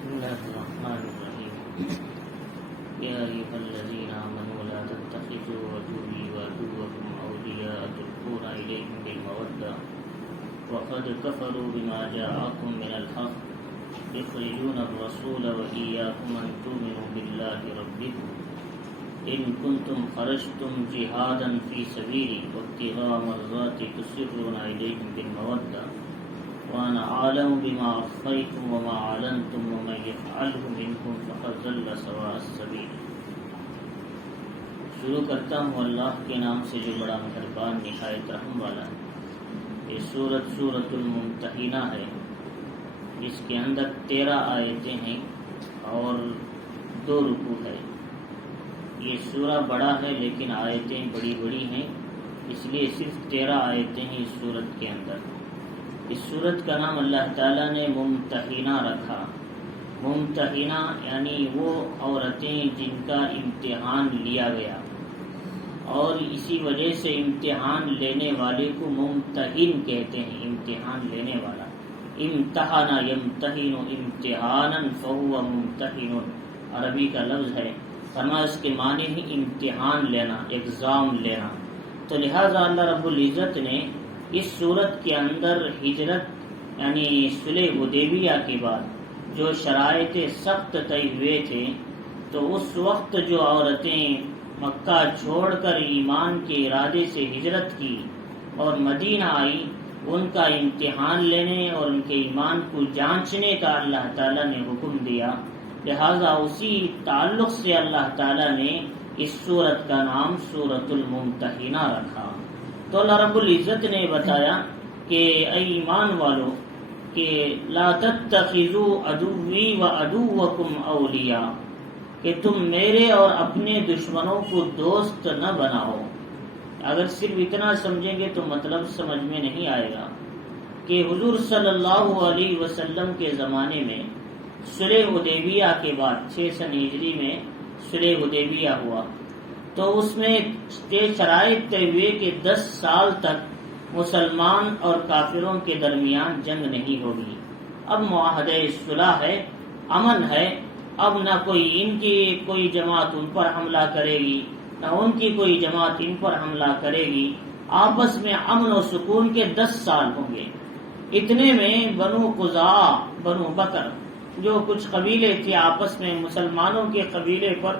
بسم الله الرحمن الرحيم يا أيها الذين آمنوا لا تتخذوا عدوي وعدوكم أولياء تلقون إليهم بالمودة وقد كفروا بما جاءكم من الحق يخرجون الرسول وإياكم أن تؤمنوا بالله ربكم إن كنتم خرجتم جهادا في سبيلي وابتغاء مرضاتي تسرون إليهم بالمودة وأنا أعلم بما أخفيتم وما أعلنتم ومن يفعله منكم فقد ضل سواء السبيل. شروع کرتا ہوں اللہ کے نام سے جو بڑا مہربان نہایت رحم والا ہے. یہ سورت الممتحنہ ہے. اس کے اندر 13 آیتیں ہیں اور 2 رکوع ہے. یہ سورہ بڑا ہے لیکن آیتیں بڑی بڑی ہیں، اس لیے صرف 13 آیتیں ہیں اس سورت کے اندر. اس سورت کا نام اللہ تعالیٰ نے ممتحنہ رکھا. ممتحنہ یعنی وہ عورتیں جن کا امتحان لیا گیا، اور اسی وجہ سے امتحان لینے والے کو ممتحن کہتے ہیں. امتحان لینے والا، امتحان یمتحن امتحانا فہو ممتحن عربی کا لفظ ہے. فرمایا اس کے معنی ہی امتحان لینا، ایگزام لینا. تو لہذا اللہ رب العزت نے اس صورت کے اندر ہجرت یعنی صلح حدیبیہ کے بعد جو شرائط سخت طے ہوئے تھے، تو اس وقت جو عورتیں مکہ چھوڑ کر ایمان کے ارادے سے ہجرت کی اور مدینہ آئی، ان کا امتحان لینے اور ان کے ایمان کو جانچنے کا اللہ تعالیٰ نے حکم دیا. لہذا اسی تعلق سے اللہ تعالیٰ نے اس سورت کا نام سورۃ الممتحنہ رکھا. تو اللہ رب العزت نے بتایا کہ اے ایمان والو کہ لا تتخذوا عدوی وعدوکم اولیاء، کہ تم میرے اور اپنے دشمنوں کو دوست نہ بناؤ. اگر صرف اتنا سمجھیں گے تو مطلب سمجھ میں نہیں آئے گا کہ حضور صلی اللہ علیہ وسلم کے زمانے میں صلح حدیبیہ کے بعد 6 سن ہجری میں صلح حدیبیہ ہوا، تو اس میں یہ شرائط طے ہوئے کہ 10 سال تک مسلمان اور کافروں کے درمیان جنگ نہیں ہوگی. اب معاہدہ صلح ہے، امن ہے. اب نہ کوئی ان کی کوئی جماعت ان پر حملہ کرے گی، نہ ان کی کوئی جماعت ان پر حملہ کرے گی. آپس میں امن و سکون کے 10 سال ہوں گے. اتنے میں بنو قزاع، بنو بکر جو کچھ قبیلے تھے آپس میں مسلمانوں کے قبیلے پر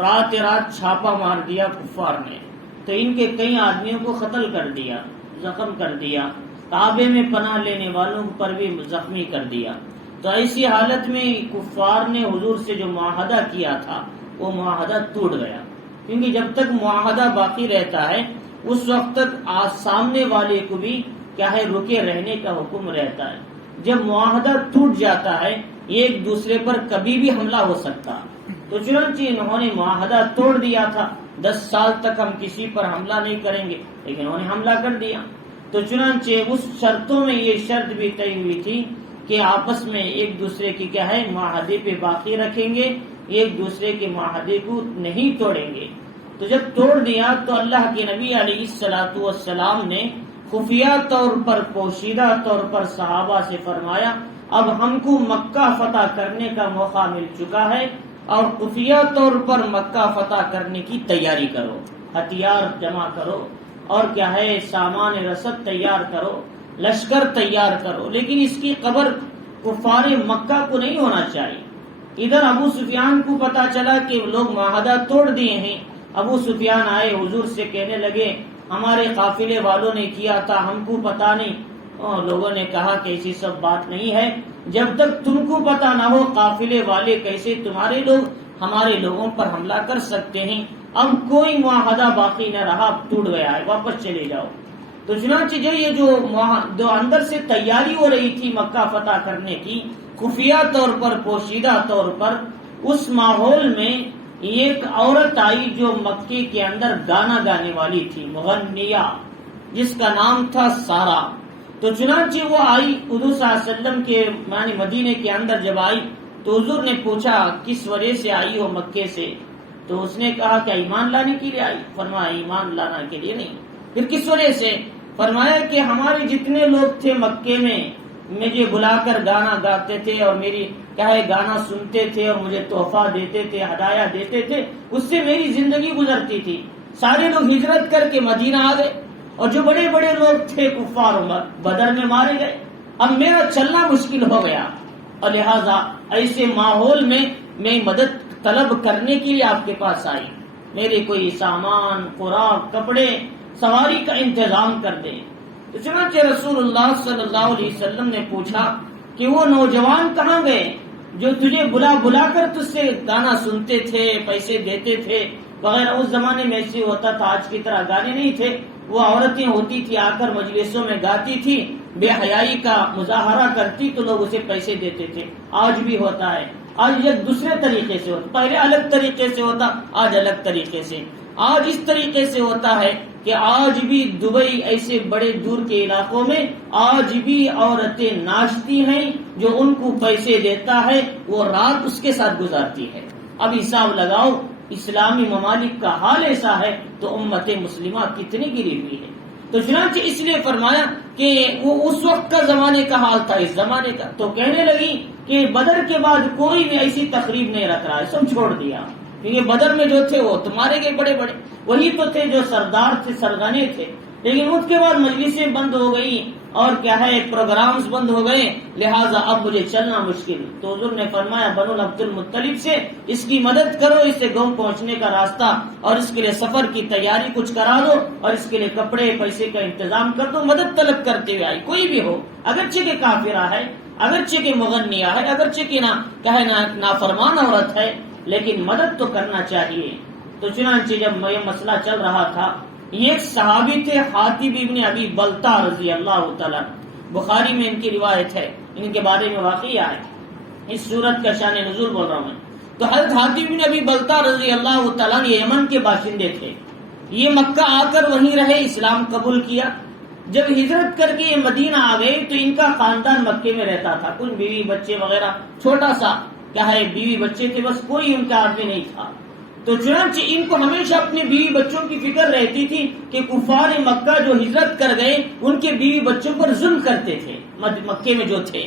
رات چھاپا مار دیا کفار نے. تو ان کے کئی آدمیوں کو قتل کر دیا، زخم کر دیا. کعبے میں پناہ لینے والوں پر بھی زخمی کر دیا. تو ایسی حالت میں کفار نے حضور سے جو معاہدہ کیا تھا وہ معاہدہ ٹوٹ گیا. کیونکہ جب تک معاہدہ باقی رہتا ہے اس وقت تک سامنے والے کو بھی کیا ہے رکے رہنے کا حکم رہتا ہے. جب معاہدہ ٹوٹ جاتا ہے ایک دوسرے پر کبھی بھی حملہ ہو سکتا. تو چنانچہ انہوں نے معاہدہ توڑ دیا تھا، 10 سال تک ہم کسی پر حملہ نہیں کریں گے، لیکن انہوں نے حملہ کر دیا. تو چنانچہ اس شرطوں میں یہ شرط بھی طے ہوئی تھی کہ آپس میں ایک دوسرے کی کیا ہے معاہدے پہ باقی رکھیں گے، ایک دوسرے کے معاہدے کو نہیں توڑیں گے. تو جب توڑ دیا تو اللہ کے نبی علیہ الصلوۃ والسلام نے خفیہ طور پر، پوشیدہ طور پر صحابہ سے فرمایا اب ہم کو مکہ فتح کرنے کا موقع مل چکا ہے اور خفیہ طور پر مکہ فتح کرنے کی تیاری کرو، ہتھیار جمع کرو اور کیا ہے سامان رسد تیار کرو، لشکر تیار کرو. لیکن اس کی خبر کفار مکہ کو نہیں ہونا چاہیے. ادھر ابو سفیان کو پتا چلا کہ لوگ معاہدہ توڑ دیے ہیں. ابو سفیان آئے حضور سے کہنے لگے ہمارے قافلے والوں نے کیا تھا، ہم کو پتا نہیں. لوگوں نے کہا کہ ایسی سب بات نہیں ہے، جب تک تم کو پتا نہ ہو قافلے والے کیسے تمہارے لوگ ہمارے لوگوں پر حملہ کر سکتے ہیں. اب کوئی معاہدہ باقی نہ رہا، ٹوٹ گیا ہے، واپس چلے جاؤ. تو چنانچہ یہ جو اندر سے تیاری ہو رہی تھی مکہ فتح کرنے کی خفیہ طور پر، پوشیدہ طور پر، اس ماحول میں ایک عورت آئی جو مکے کے اندر گانا گانے والی تھی، مغنیہ، جس کا نام تھا سارا. تو چنانچہ وہ آئی حضور صلی اللہ علیہ وسلم کے یعنی مدینے کے اندر جب آئی تو حضور نے پوچھا کس وجہ سے آئی ہو مکے سے؟ تو اس نے کہا کہ ایمان لانے کے لیے آئی. فرمایا ایمان لانے کے لیے نہیں. پھر کس وجہ سے؟ فرمایا کہ ہمارے جتنے لوگ تھے مکے میں مجھے بلا کر گانا گاتے تھے اور میری گانا سنتے تھے اور مجھے تحفہ دیتے تھے، ہدایہ دیتے تھے، اس سے میری زندگی گزرتی تھی۔ سارے لوگ ہجرت کر کے مدینہ آ گئے اور جو بڑے بڑے لوگ تھے کفار بدر میں مارے گئے۔ اب میرا چلنا مشکل ہو گیا اور لہذا ایسے ماحول میں میں مدد طلب کرنے کے لیے آپ کے پاس آئی، میرے کوئی سامان، خوراک، کپڑے، سواری کا انتظام کر دیں۔ چنانچہ رسول اللہ صلی اللہ علیہ وسلم نے پوچھا کہ وہ نوجوان کہاں گئے جو تجھے بلا بلا کر تجھ سے گانا سنتے تھے، پیسے دیتے تھے وغیرہ؟ اس زمانے میں ایسے ہوتا تھا، آج کی طرح گانے نہیں تھے، وہ عورتیں ہوتی تھی آ کر مجلسوں میں گاتی تھی، بے حیائی کا مظاہرہ کرتی تو لوگ اسے پیسے دیتے تھے۔ آج بھی ہوتا ہے، آج ایک دوسرے طریقے سے ہوتا، پہلے الگ طریقے سے ہوتا، آج الگ طریقے سے۔ آج اس طریقے سے ہوتا ہے کہ آج بھی دبئی ایسے بڑے دور کے علاقوں میں آج بھی عورتیں ناچتی ہیں، جو ان کو پیسے دیتا ہے وہ رات اس کے ساتھ گزارتی ہے۔ اب حساب لگاؤ، اسلامی ممالک کا حال ایسا ہے تو امت مسلمہ کتنی گری ہوئی ہے۔ تو چنانچہ اس لیے فرمایا کہ وہ اس وقت کا زمانے کا حال تھا، اس زمانے کا۔ تو کہنے لگی کہ بدر کے بعد کوئی بھی ایسی تقریب نہیں رکھ رہا ہے، سب چھوڑ دیا، کیونکہ بدر میں جو تھے وہ تمہارے گئے بڑے بڑے، وہی تو تھے جو سردار تھے، سرغنے تھے، لیکن اس کے بعد مجلسیں بند ہو گئی اور پروگرامز بند ہو گئے، لہٰذا اب مجھے چلنا مشکل۔ تو حضور نے فرمایا بنو عبد المطلب سے اس کی مدد کرو، اسے گاؤں پہنچنے کا راستہ اور اس کے لیے سفر کی تیاری کچھ کرا دو اور اس کے لیے کپڑے پیسے کا انتظام کر دو۔ مدد طلب کرتے ہوئے آئی، کوئی بھی ہو، اگرچہ کہ کافرہ ہے، اگرچہ کہ مغنیہ ہے، اگرچہ کہ نافرمان عورت ہے، لیکن مدد تو کرنا چاہیے۔ تو چنانچہ جب یہ مسئلہ چل رہا تھا، یہ ایک صحابی تھے حاتب ابن ابی بلتع رضی اللہ تعالیٰ، بخاری میں ان کی روایت ہے، ان کے بارے میں واقعہ ہے، اس سورت کا شان نزول بول رہا ہوں میں۔ تو حضرت حاتب ابن ابی بلتع رضی اللہ تعالیٰ یہ یمن کے باشندے تھے، یہ مکہ آ کر وہیں رہے، اسلام قبول کیا۔ جب ہجرت کر کے یہ مدینہ آ گئے تو ان کا خاندان مکے میں رہتا تھا، کچھ بیوی بچے وغیرہ، چھوٹا سا بیوی بچے تھے، بس کوئی ان کا آدمی نہیں تھا۔ تو چنانچہ ان کو ہمیشہ اپنے بیوی بچوں کی فکر رہتی تھی کہ کفار مکہ جو ہجرت کر گئے ان کے بیوی بچوں پر ظلم کرتے تھے مکے میں جو تھے۔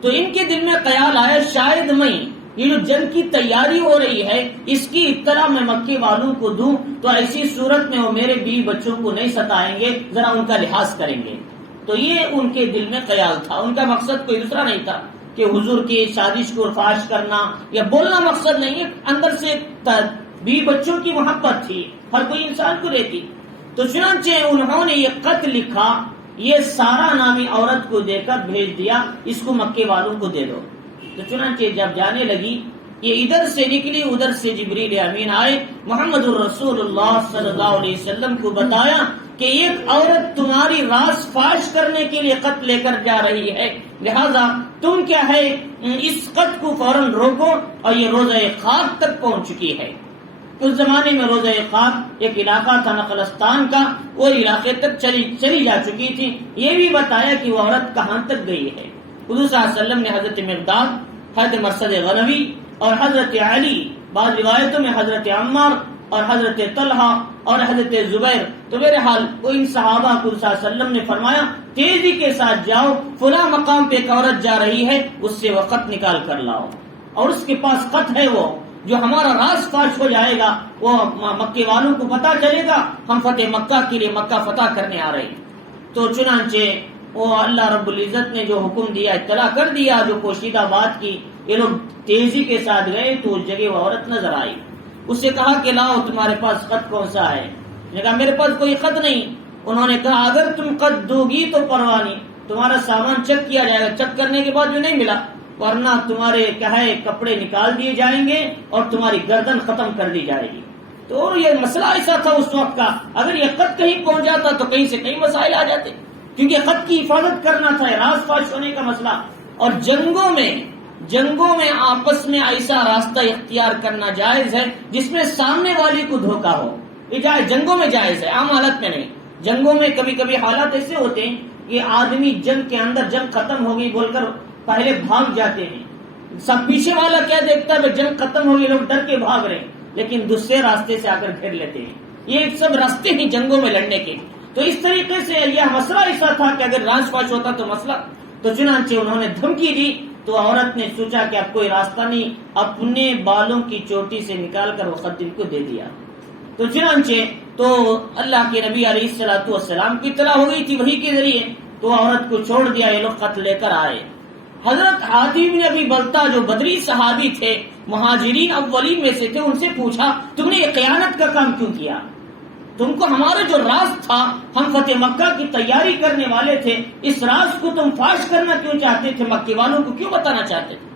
تو ان کے دل میں خیال آیا شاید میں یہ جو جنگ کی تیاری ہو رہی ہے اس کی اطلاع میں مکے والوں کو دوں تو ایسی صورت میں وہ میرے بیوی بچوں کو نہیں ستائیں گے، ذرا ان کا لحاظ کریں گے۔ تو یہ ان کے دل میں خیال تھا، ان کا مقصد کوئی دوسرا نہیں تھا کہ حضور کی سازش کو فاش کرنا یا بولنا مقصد نہیں ہے، اندر سے بیوی بچوں کی محبت تھی، ہر کوئی انسان کو رہتی۔ تو چنانچہ انہوں نے یہ خط لکھا، یہ سارا نامی عورت کو دے کر بھیج دیا، اس کو مکے والوں کو دے دو۔ تو چنانچہ جب جانے لگی، یہ ادھر سے نکلی، ادھر سے جبریل امین آئے، محمد الرسول اللہ صلی اللہ علیہ وسلم کو بتایا کہ ایک عورت تمہاری راز فاش کرنے کے لیے خط لے کر جا رہی ہے، لہذا تم اس خط کو فوراً روکو، اور یہ روضہ خاک تک پہنچ چکی ہے۔ اس زمانے میں روضہ خاک ایک علاقہ تھا نخلستان کا، وہ علاقے تک چلی جا چکی تھی۔ یہ بھی بتایا کہ وہ عورت کہاں تک گئی ہے۔ حضور صلی اللہ علیہ وسلم نے حضرت مقداد، حضرت مرثد غنوی اور حضرت علی، بعض روایتوں میں حضرت عمار اور حضرت طلحہ اور حضرت زبیر، تو میرے حال وہ ان صحابہ کو صلی اللہ علیہ وسلم نے فرمایا تیزی کے ساتھ جاؤ، فلاں مقام پہ ایک عورت جا رہی ہے، اس سے وہ خط نکال کر لاؤ، اور اس کے پاس خط ہے وہ جو ہمارا راز فاش ہو جائے گا، وہ مکے والوں کو پتا چلے گا ہم فتح مکہ کے لیے مکہ فتح کرنے آ رہے ہیں۔ تو چنانچہ وہ اللہ رب العزت نے جو حکم دیا اطلاع کر دیا، جو پوشیدہ بات کی، یہ لوگ تیزی کے ساتھ گئے تو اس جگہ وہ عورت نظر آئی۔ اس سے کہا کہ لاؤ تمہارے پاس خط کون سا ہے؟ نے کہا میرے پاس کوئی خط نہیں۔ انہوں نے کہا اگر تم خط دو گی تو پرواہ نہیں، تمہارا سامان چیک کیا جائے گا، چیک کرنے کے بعد جو نہیں ملا ورنہ تمہارے کپڑے نکال دیے جائیں گے اور تمہاری گردن ختم کر دی جائے گی۔ تو یہ مسئلہ ایسا تھا اس وقت کا، اگر یہ خط کہیں پہنچ جاتا تو کہیں سے کئی مسائل آ جاتے، کیونکہ خط کی حفاظت کرنا تھا، راز فاش ہونے کا مسئلہ۔ اور جنگوں میں آپس میں ایسا راستہ اختیار کرنا جائز ہے جس میں سامنے والی کو دھوکہ ہو، یہ جنگوں میں جائز ہے، عام حالت میں نہیں۔ جنگوں میں کبھی کبھی حالات ایسے ہوتے ہیں کہ آدمی جنگ کے اندر جنگ ختم ہو گئی بول کر پہلے بھاگ جاتے ہیں، سب پیچھے والا کیا دیکھتا ہے جنگ ختم ہو گئی، لوگ ڈر کے بھاگ رہے ہیں، لیکن دوسرے راستے سے آ کر گھیر لیتے ہیں۔ یہ سب راستے ہیں جنگوں میں لڑنے کے۔ تو اس طریقے سے یہ مسئلہ ایسا تھا کہ اگر راز فاش ہوتا تو مسئلہ تو چنانچہ انہوں نے دھمکی دی تو عورت نے سوچا کہ اب کوئی راستہ نہیں، اپنے بالوں کی چوٹی سے نکال کر وہ خط ان کو دے دیا۔ تو چنانچہ تو اللہ کے نبی علیہ الصلوۃ والسلام کی اطلاع ہو گئی تھی وحی کے ذریعے، تو عورت کو چھوڑ دیا، یہ لوگ خط لے کر آئے۔ حضرت حاتم بن ابی بلتہ جو بدری صحابی تھے، مہاجرین اولین میں سے تھے، ان سے پوچھا تم نے یہ خیانت کا کام کیوں کیا؟ تم کو ہمارا جو راز تھا، ہم فتح مکہ کی تیاری کرنے والے تھے، اس راز کو تم فاش کرنا کیوں چاہتے تھے؟ مکے والوں کو کیوں بتانا چاہتے تھے؟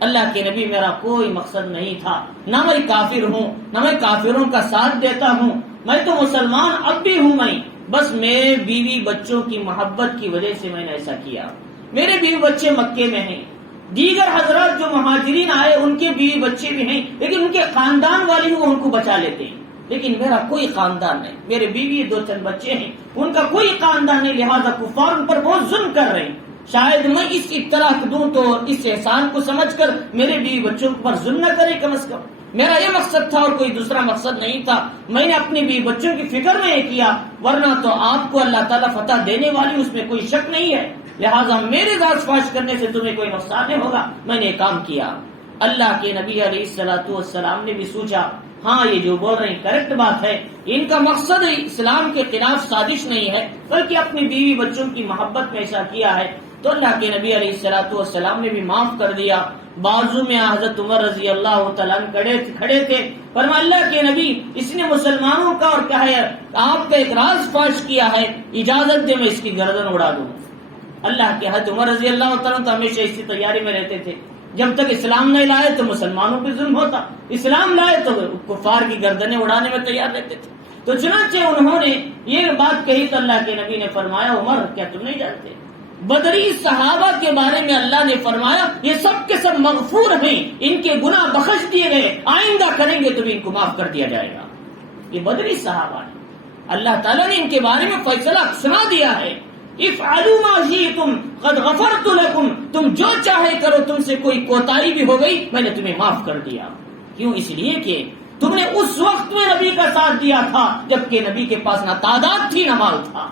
اللہ کے نبی میرا کوئی مقصد نہیں تھا، نہ میں کافر ہوں، نہ میں کافروں کا ساتھ دیتا ہوں، میں تو مسلمان اب بھی ہوں، میں بس میرے بیوی بچوں کی محبت کی وجہ سے میں نے ایسا کیا۔ میرے بیوی بچے مکے میں ہیں، دیگر حضرات جو مہاجرین آئے ان کے بیوی بچے بھی ہیں، لیکن ان کے خاندان والے وہ ان کو بچا لیتے ہیں، لیکن میرا کوئی خاندان نہیں، میرے بیوی 2-3 بچے ہیں، ان کا کوئی خاندان نہیں، لہذا کفار ان پر بہت ظلم کر رہے ہیں، شاید میں اس اطلاع دوں تو اس احسان کو سمجھ کر میرے بیوی بچوں پر ظلم نہ کرے کم از کم۔ میرا یہ مقصد تھا اور کوئی دوسرا مقصد نہیں تھا، میں نے اپنی بیوی بچوں کی فکر میں یہ کیا، ورنہ تو آپ کو اللہ تعالیٰ فتح دینے والی اس میں کوئی شک نہیں ہے، لہٰذا میرے ذات فاش کرنے سے تمہیں کوئی نقصان نہیں ہوگا، میں نے یہ کام کیا۔ اللہ کے نبی علیہ الصلوۃ والسلام نے بھی سوچا ہاں یہ جو بول رہے ہیں کریکٹ بات ہے، ان کا مقصد اسلام کے خلاف سازش نہیں ہے بلکہ اپنی بیوی بچوں کی محبت میں ایسا کیا ہے، تو اللہ کے نبی علیہ الصلوۃ والسلام نے بھی معاف کر دیا۔ بازو میں حضرت عمر رضی اللہ تعالیٰ کھڑے تھے، فرمایا اللہ کے نبی اس نے مسلمانوں کا اور کیا ہے آپ کا ایک راز فاش کیا ہے، اجازت دے میں اس کی گردن اڑا دوں۔ اللہ کے حضرت عمر رضی اللہ تعالیٰ تو ہمیشہ اسی تیاری میں رہتے تھے، جب تک اسلام نہیں لائے تو مسلمانوں پہ ظلم ہوتا، اسلام لائے تو کفار کی گردنیں اڑانے میں تیار رہتے تھے۔ تو چنانچہ انہوں نے یہ بات کہی تو اللہ کے نبی نے فرمایا عمر کیا تم نہیں جانتے بدری صحابہ کے بارے میں اللہ نے فرمایا یہ سب کے سب مغفور ہیں، ان کے گناہ بخش دیے گئے، آئندہ کریں گے تو بھی ان کو معاف کر دیا جائے گا۔ یہ بدری صحابہ ہیں، اللہ تعالیٰ نے ان کے بارے میں فیصلہ سنا دیا ہے، افعلوا ما شئتم قد غفرت لكم، تم جو چاہے کرو، تم سے کوئی کوتاہی بھی ہو گئی میں نے تمہیں معاف کر دیا۔ کیوں؟ اس لیے کہ تم نے اس وقت میں نبی کا ساتھ دیا تھا جبکہ نبی کے پاس نہ تعداد تھی نہ مال تھا،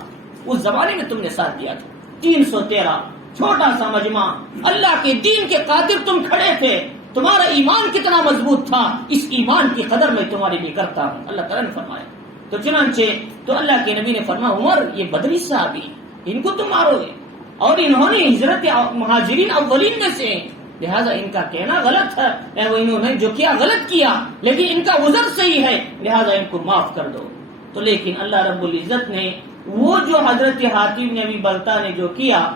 اس زمانے میں تم نے ساتھ دیا تھا۔ 313 چھوٹا سا مجمع، اللہ کے دین کے قاتل تم کھڑے تھے، تمہارا ایمان کتنا مضبوط تھا، اس ایمان کی قدر میں تمہارے لیے کرتا ہوں، اللہ تعالیٰ نے فرمایا۔ تو چنانچہ تو اللہ کے نبی نے فرمایا عمر یہ بدری صحابی ان کو تم مارو گے، اور انہوں نے ہجرت مہاجرین اولین میں سے، لہذا ان کا کہنا غلط ہے، انہوں نے جو کیا غلط کیا، لیکن ان کا عذر صحیح ہے، لہذا ان کو معاف کر دو۔ تو لیکن اللہ رب العزت نے وہ جو حضرت حاتم نے ابی بلتہ نے جو کیا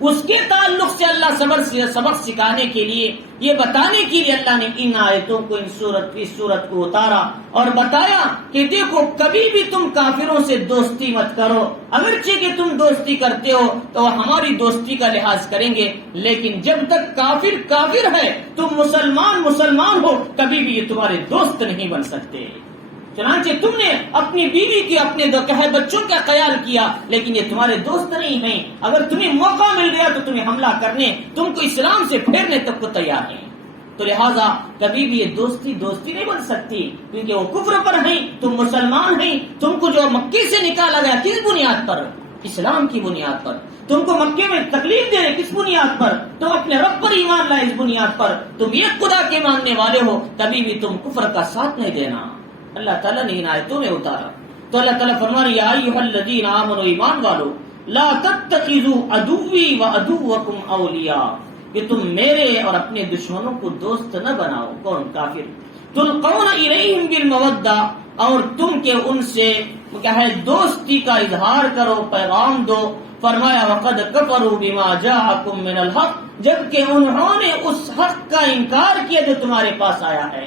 اس کے تعلق سے اللہ سبق سکھانے کے لیے، یہ بتانے کے لیے اللہ نے ان آیتوں کو اس صورت کو اتارا اور بتایا کہ دیکھو کبھی بھی تم کافروں سے دوستی مت کرو، اگرچہ کہ تم دوستی کرتے ہو تو ہماری دوستی کا لحاظ کریں گے، لیکن جب تک کافر ہے تم مسلمان ہو، کبھی بھی یہ تمہارے دوست نہیں بن سکتے۔ چنانچہ تم نے اپنی بیوی کی اپنے بچوں کا خیال کیا، لیکن یہ تمہارے دوست نہیں ہیں، اگر تمہیں موقع مل گیا تو تمہیں حملہ کرنے، تم کو اسلام سے پھیرنے تک کو تیار ہیں، تو لہٰذا کبھی بھی یہ دوستی نہیں بن سکتی، کیونکہ وہ کفر پر ہیں، تم مسلمان ہیں، تم کو جو مکے سے نکالا گیا کس بنیاد پر؟ اسلام کی بنیاد پر۔ تم کو مکے میں تکلیف دے رہے کس بنیاد پر؟ تم اپنے رب پر ایمان لائے اس بنیاد پر، تم ایک خدا کے ماننے والے ہو، کبھی بھی تم کفر کا ساتھ نہیں دینا۔ اللہ تعالیٰ نے ان آیتوں میں اتارا تو اللہ تعالیٰ فرما رہا ہے یا ایھا الذین آمنوا، ایمان والو، لا تتخذوا عدوی وعدوکم اولیاء، کہ تم میرے اور اپنے دشمنوں کو دوست نہ بناؤ۔ کون؟ کافر۔ تلقون الیہم بالمودہ، اور تم کے ان سے کیا ہے دوستی کا اظہار کرو، پیغام دو۔ فرمایا وقد کفروا بما جاءکم من الحق، جبکہ انہوں نے اس حق کا انکار کیا جو تمہارے پاس آیا ہے۔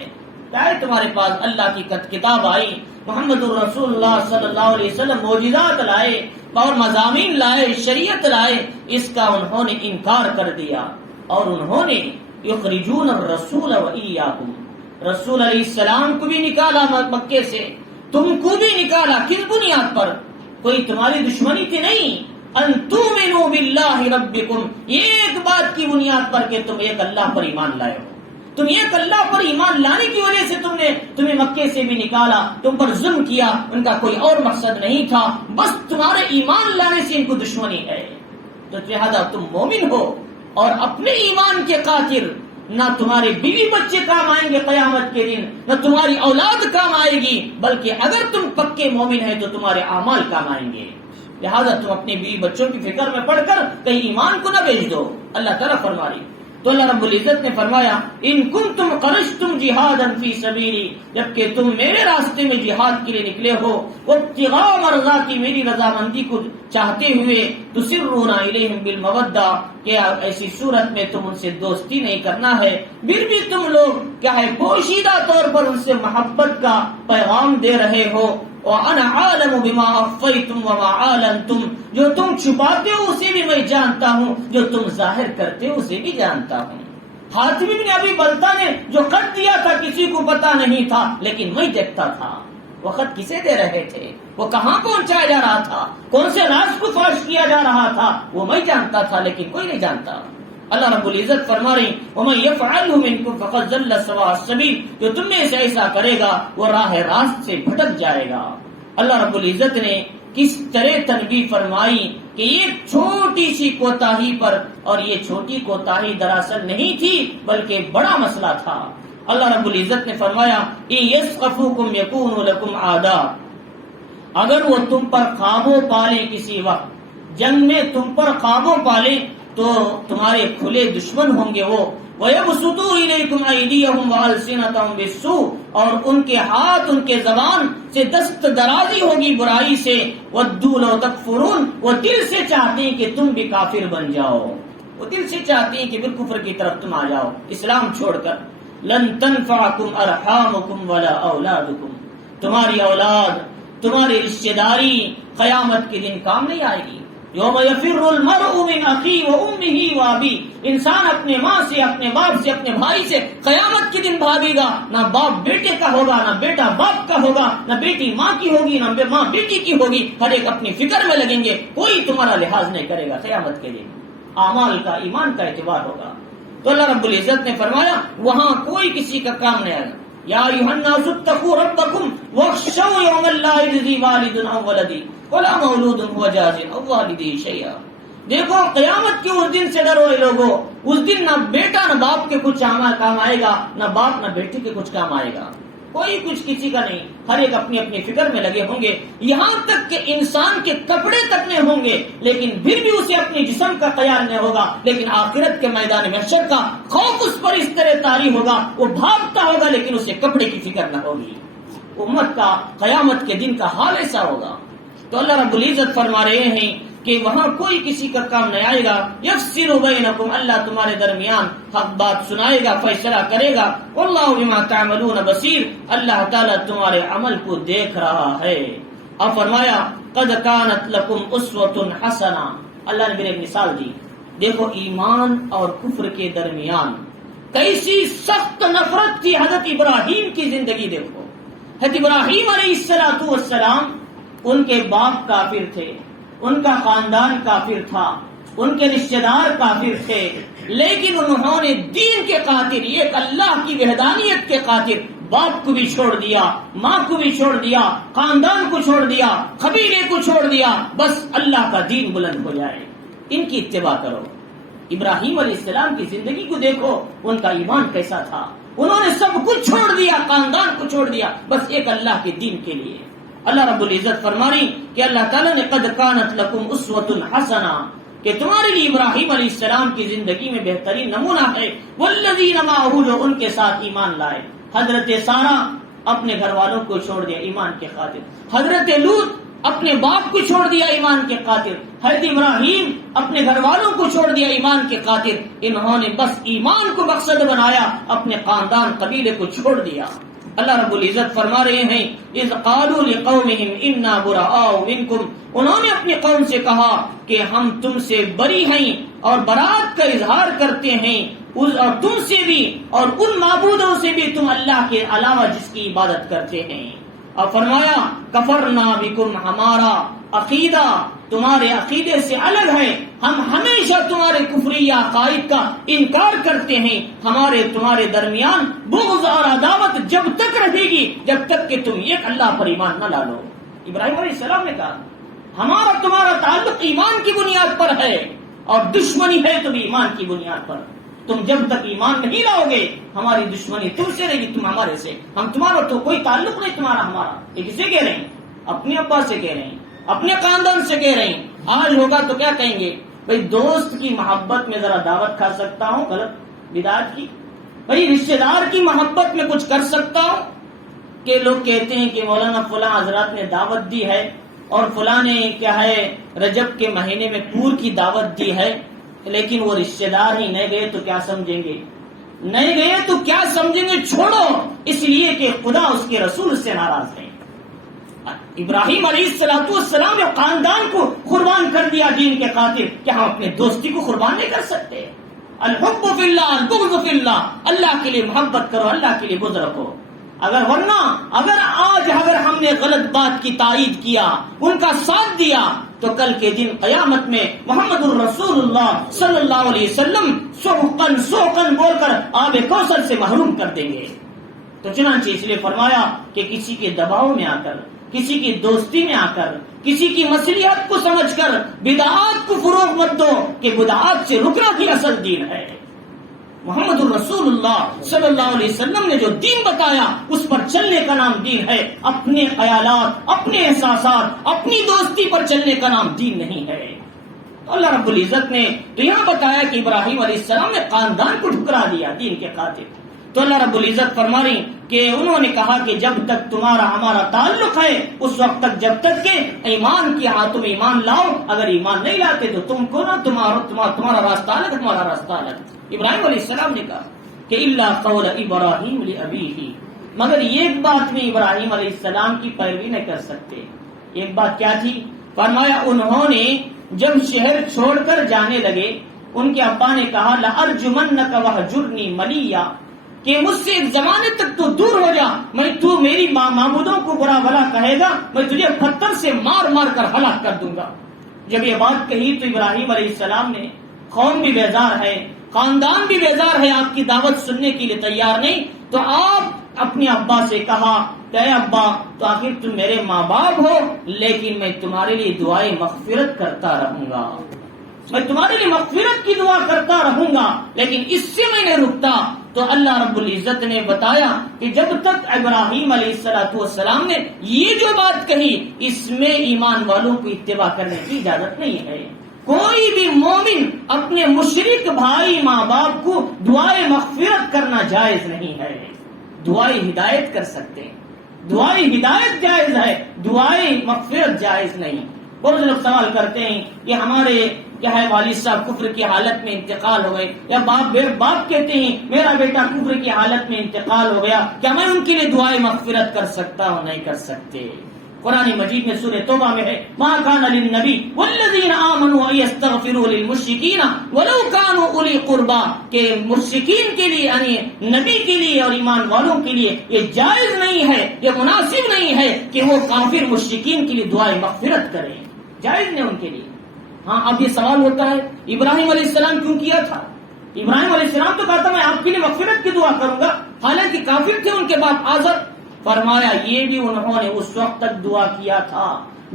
کیا ہے تمہارے پاس؟ اللہ کی کتاب آئی، محمد الرسول اللہ صلی اللہ علیہ وسلم معجزات لائے اور مضامین لائے، شریعت لائے، اس کا انہوں نے انکار کر دیا، اور انہوں نے یخرجون الرسول وایاکم، رسول علیہ السلام کو بھی نکالا مکے سے، تم کو بھی نکالا، کس بنیاد پر؟ کوئی تمہاری دشمنی تھی نہیں، ان تؤمنوا باللہ ربکم، ایک بات کی بنیاد پر کہ تم ایک اللہ پر ایمان لائے ہو، تم ایک اللہ پر ایمان لانے کی وجہ سے تمہیں مکے سے بھی نکالا، تم پر ظلم کیا، ان کا کوئی اور مقصد نہیں تھا، بس تمہارے ایمان لانے سے ان کو دشمنی ہے۔ تو لہذا تم مومن ہو، اور اپنے ایمان کے خاطر نہ تمہارے بیوی بچے کام آئیں گے قیامت کے دن، نہ تمہاری اولاد کام آئے گی، بلکہ اگر تم پکے مومن ہیں تو تمہارے اعمال کام آئیں گے۔ لہذا تم اپنے بیوی بچوں کی فکر میں پڑھ کر کہیں ایمان کو نہ بیچ دو، اللہ تعالیٰ فرما رہی۔ تو اللہ رب العزت نے فرمایا ان کنتم خرجتم جہادا فی سبیلی، جبکہ تم میرے راستے میں جہاد کے لیے نکلے ہو، وابتغاء مرضاتی، میری رضامندی کو چاہتے ہوئے، تسرون الیہم بالمودہ، کہ ایسی صورت میں تم ان سے دوستی نہیں کرنا ہے، پھر بھی تم لوگ کیا ہے پوشیدہ طور پر ان سے محبت کا پیغام دے رہے ہو۔ وَأَنَا عَالَمُ بِمَا أَخْفَيْتُمْ وَمَا أَعْلَنْتُمْ، جو تم چھپاتے ہو اسے بھی میں جانتا ہوں، جو تم ظاہر کرتے ہو اسے بھی جانتا ہوں۔ حاتم بن ابی بلتہ نے جو خط دیا تھا کسی کو پتا نہیں تھا، لیکن میں دیکھتا تھا وہ خط کسے دے رہے تھے، وہ کہاں پہنچایا جا رہا تھا، کون سے راز کو فاش کیا جا رہا تھا، وہ میں جانتا تھا، لیکن کوئی نہیں جانتا۔ اللہ رب العزت فرما رہی وَمَن يَفْعَلْهُ مِنكُمْ فَقَدْ ضَلَّ سَوَاءَ السَّبِيلِ، جو تم میں سے ایسا کرے گا وہ راہ راست سے بھٹک جائے گا۔ اللہ رب العزت نے کس طرح تنبیہ فرمائی کہ یہ چھوٹی سی کوتاہی پر، اور یہ چھوٹی کوتاہی دراصل نہیں تھی بلکہ بڑا مسئلہ تھا۔ اللہ رب العزت نے فرمایا إِن يَثْقَفُوكُمْ يَكُونُوا لَكُمْ أَعْدَاءَ، اگر وہ تم پر قابو پالیں کسی وقت جنگ میں، تم پر قابو پالیں تو تمہارے کھلے دشمن ہوں گے وہ، وَيَبْسُطُوا إِلَيْكُمْ أَيْدِيَهُمْ وَأَلْسِنَتَهُمْ بِالسُّوءِ، اور ان کے ہاتھ ان کے زبان سے دست درازی ہوگی برائی سے، وَدُّوا لَوْ تَكْفُرُونَ، وہ دل سے چاہتے ہیں کہ تم بھی کافر بن جاؤ، وہ دل سے چاہتے ہیں کہ پھر کفر کی طرف تم آ جاؤ اسلام چھوڑ کر۔ لَن تَنفَعَكُمْ أَرْحَامُكُمْ وَلَا أَوْلَادُكُمْ، تمہاری اولاد، تمہاری رشتہ داری قیامت کے دن کام نہیں آئے گی۔ یوم یفر المرء من اخیہ وامہ وابیہ، انسان اپنے ماں سے، اپنے باپ سے، اپنے بھائی سے قیامت کے دن بھاگے گا، نہ باپ بیٹے کا ہوگا، نہ بیٹا باپ کا ہوگا، نہ بیٹی ماں کی ہوگی، نہ ماں بیٹی کی ہوگی، ہر ایک اپنی فکر میں لگیں گے، کوئی تمہارا لحاظ نہیں کرے گا قیامت کے دن، اعمال کا، ایمان کا اعتبار ہوگا۔ تو اللہ رب العزت نے فرمایا وہاں کوئی کسی کا کام نہیں آئے گا۔ یا ایھا الناس اتقوا ربکم واخشوا یوما لا یجزی والد عن ولدہ ولا مولود هو جاز عن والدہ شیئا، دیکھو قیامت کے اس دن سے ڈرو اے لوگو، اس دن نہ بیٹا نہ باپ کے کچھ کام آئے گا، نہ باپ نہ بیٹی کے کچھ کام آئے گا، کوئی کچھ کسی کا نہیں، ہر ایک اپنی اپنی فکر میں لگے ہوں گے، یہاں تک کہ انسان کے کپڑے تک نہیں ہوں گے لیکن پھر بھی اسے اپنے جسم کا خیال نہیں ہوگا، لیکن آخرت کے میدان محشر کا خوف اس پر اس طرح طاری ہوگا، وہ بھاگتا ہوگا لیکن اسے کپڑے کی فکر نہ ہوگی۔ امت کا قیامت کے دن کا حال ایسا ہوگا۔ تو اللہ رب العزت فرما رہے ہیں کہ وہاں کوئی کسی کا کام نہیں آئے گا، یفصل بینکم، اللہ تمہارے درمیان حق بات سنائے گا، فیصلہ کرے گا، واللہ بما تعملون بصیر، اللہ تعالیٰ تمہارے عمل کو دیکھ رہا ہے۔ اور فرمایا قد کانت لکم اسوۃ حسنہ، اللہ نے میرے ایک مثال دی، دیکھو ایمان اور کفر کے درمیان کیسی سخت نفرت تھی حضرت ابراہیم کی زندگی دیکھو۔ حضرت ابراہیم علیہ السلام، ان کے باپ کافر تھے، ان کا خاندان کافر تھا، ان کے رشتہ دار کافر تھے، لیکن انہوں نے دین کے خاطر، ایک اللہ کی وحدانیت کے خاطر باپ کو بھی چھوڑ دیا، ماں کو بھی چھوڑ دیا، خاندان کو چھوڑ دیا، قبیلے کو چھوڑ دیا، بس اللہ کا دین بلند ہو جائے، ان کی اتباع کرو۔ ابراہیم علیہ السلام کی زندگی کو دیکھو، ان کا ایمان کیسا تھا، انہوں نے سب کچھ چھوڑ دیا، خاندان کو چھوڑ دیا، بس ایک اللہ کے دین کے لیے۔ اللہ رب العزت فرما رہی کہ اللہ تعالیٰ نے قد کانت لکم اسوۃ حسنہ، کہ تمہارے لیے ابراہیم علیہ السلام کی زندگی میں بہترین نمونہ ہے، والذین معہ، جو ان کے ساتھ ایمان لائے۔ حضرت سارہ اپنے گھر والوں کو چھوڑ دیا ایمان کے خاطر، حضرت لوط اپنے باپ کو چھوڑ دیا ایمان کے خاطر، حضرت ابراہیم اپنے گھر والوں کو چھوڑ دیا ایمان کے خاطر، انہوں نے بس ایمان کو مقصد بنایا، اپنے خاندان قبیلے کو چھوڑ دیا۔ اللہ رب العزت فرما رہے ہیں اذ قالوا لقومهم انا براء منکم، انہوں نے اپنی قوم سے کہا کہ ہم تم سے بری ہیں اور برات کا اظہار کرتے ہیں، اور تم سے بھی اور ان معبودوں سے بھی تم اللہ کے علاوہ جس کی عبادت کرتے ہیں۔ اور فرمایا کفرنا بکم، ہمارا عقیدہ تمہارے عقیدے سے الگ ہے، ہم ہمیشہ تمہارے کفری عقائد کا انکار کرتے ہیں، ہمارے تمہارے درمیان بغض اور عداوت جب تک رہے گی جب تک کہ تم ایک اللہ پر ایمان نہ ڈالو۔ ابراہیم علیہ السلام نے کہا ہمارا تمہارا تعلق ایمان کی بنیاد پر ہے، اور دشمنی ہے تو بھی ایمان کی بنیاد پر. تم جب تک ایمان نہیں لاؤ گے ہماری دشمنی تم سے رہے گی، تم ہمارے سے. ہم تمہارا تو کوئی تعلق نہیں تمہارا ہمارا. یہ کسے کہہ رہے ہیں؟ اپنے ابا سے کہہ رہے ہیں، اپنے خاندان سے کہہ رہے ہیں. آج ہوگا تو کیا کہیں گے؟ بھائی دوست کی محبت میں ذرا دعوت کھا سکتا ہوں، غلط بدعت کی. بھائی رشتے دار کی محبت میں کچھ کر سکتا ہوں. کہ لوگ کہتے ہیں کہ مولانا فلاں حضرات نے دعوت دی ہے اور فلاں نے کیا ہے رجب کے مہینے میں پور کی دعوت دی ہے، لیکن وہ رشتے دار ہی نہیں گئے تو کیا سمجھیں گے؟ نہیں گئے تو کیا سمجھیں گے؟ چھوڑو، اس لیے کہ خدا اس کے رسول سے ناراض ہے. ابراہیم علیہ السلام نے خاندان کو قربان کر دیا دین کے خاطر، کیا ہم اپنے دوستی کو قربان نہیں کر سکتے؟ الحب فی اللہ البغض فی اللہ. اللہ کے لیے محبت کرو، اللہ کے لیے بغض رکھو. اگر آج ہم نے غلط بات کی تائید کیا، ان کا ساتھ دیا، تو کل کے دن قیامت میں محمد الرسول اللہ صلی اللہ علیہ وسلم سوقن بول کر آب کوثر سے محروم کر دیں گے. تو چنانچہ اس لیے فرمایا کہ کسی کے دباؤ میں آ کر، کسی کی دوستی میں آ کر، کسی کی مصلحت کو سمجھ کر بدعات کو فروغ مت دو، کہ بدعات سے رکنا ہی اصل دین ہے. محمد الرسول اللہ صلی اللہ علیہ وسلم نے جو دین بتایا اس پر چلنے کا نام دین ہے. اپنے خیالات، اپنے احساسات، اپنی دوستی پر چلنے کا نام دین نہیں ہے. اللہ رب العزت نے تو یہاں بتایا کہ ابراہیم علیہ السلام نے خاندان کو ٹھکرا دیا دین کے خاطر. تو اللہ رب العزت فرما رہی کہ انہوں نے کہا کہ جب تک تمہارا ہمارا تعلق ہے اس وقت تک، جب تک کہ ایمان کی تم ایمان لاؤ. اگر ایمان نہیں لاتے تو تم کو نہ تمہارا راستہ الگ، ہمارا راستہ الگ. ابراہیم علیہ السلام نے کہا کہ اللہ قول ابراہیم لابیہ، مگر ایک بات میں ابراہیم علیہ السلام کی پیروی نہیں کر سکتے. ایک بات کیا تھی؟ فرمایا انہوں نے جب شہر چھوڑ کر جانے لگے، ان کے ابا نے کہا لأرجمنک وہجرنی ملیا، کہ مجھ سے ایک زمانے تک تو دور ہو جا، تو میری معبودوں کو برا بھلا کہے گا، میں تجھے پتھر سے مار مار کر ہلاک کر دوں گا. جب یہ بات کہی تو ابراہیم علیہ السلام نے، قوم بھی بیزار ہے، خاندان بھی بیزار ہے، آپ کی دعوت سننے کے لیے تیار نہیں، تو آپ اپنے ابا سے کہا کہ اے ابا، تو آخر تم میرے ماں باپ ہو، لیکن میں تمہارے لیے دعائیں مغفرت کرتا رہوں گا، میں تمہارے لیے مغفرت کی دعا کرتا رہوں گا، لیکن اس سے میں نے رکتا. تو اللہ رب العزت نے بتایا کہ جب تک ابراہیم علیہ السلام نے یہ جو بات کہی، اس میں ایمان والوں کو اتباع کرنے کی اجازت نہیں ہے. کوئی بھی مومن اپنے مشرک بھائی ماں باپ کو دعائیں مغفرت کرنا جائز نہیں ہے. دعائیں ہدایت کر سکتے ہیں، دعائیں ہدایت جائز ہے، دعائیں مغفرت جائز نہیں. بہت لوگ سوال کرتے ہیں کہ ہمارے کیا ہے والد صاحب کفر کی حالت میں انتقال ہو گئے، یا باپ کہتے ہیں میرا بیٹا کفر کی حالت میں انتقال ہو گیا، کیا میں ان کے لیے دعائیں مغفرت کر سکتا ہوں؟ نہیں کر سکتے. قرآن مجید میں سورہ توبہ میں ہے ما کان للنبی والذین آمنوا ان یستغفروا للمشرکین ولو کانوا اولی قربا، کہ مشرکین کے لیے یعنی نبی کے لیے اور ایمان والوں کے لیے یہ جائز نہیں ہے، یہ مناسب نہیں ہے کہ وہ کافر مشرکین کے لیے دعائیں مغفرت کریں، جائز نہیں ان کے لیے. ہاں اب یہ سوال ہوتا ہے ابراہیم علیہ السلام کیوں کیا تھا؟ ابراہیم علیہ السلام تو کہا تھا میں آپ کے لیے مغفرت کی دعا کروں گا، حالانکہ کافر تھے ان کے باپ آزر. فرمایا یہ بھی انہوں نے اس وقت تک دعا کیا تھا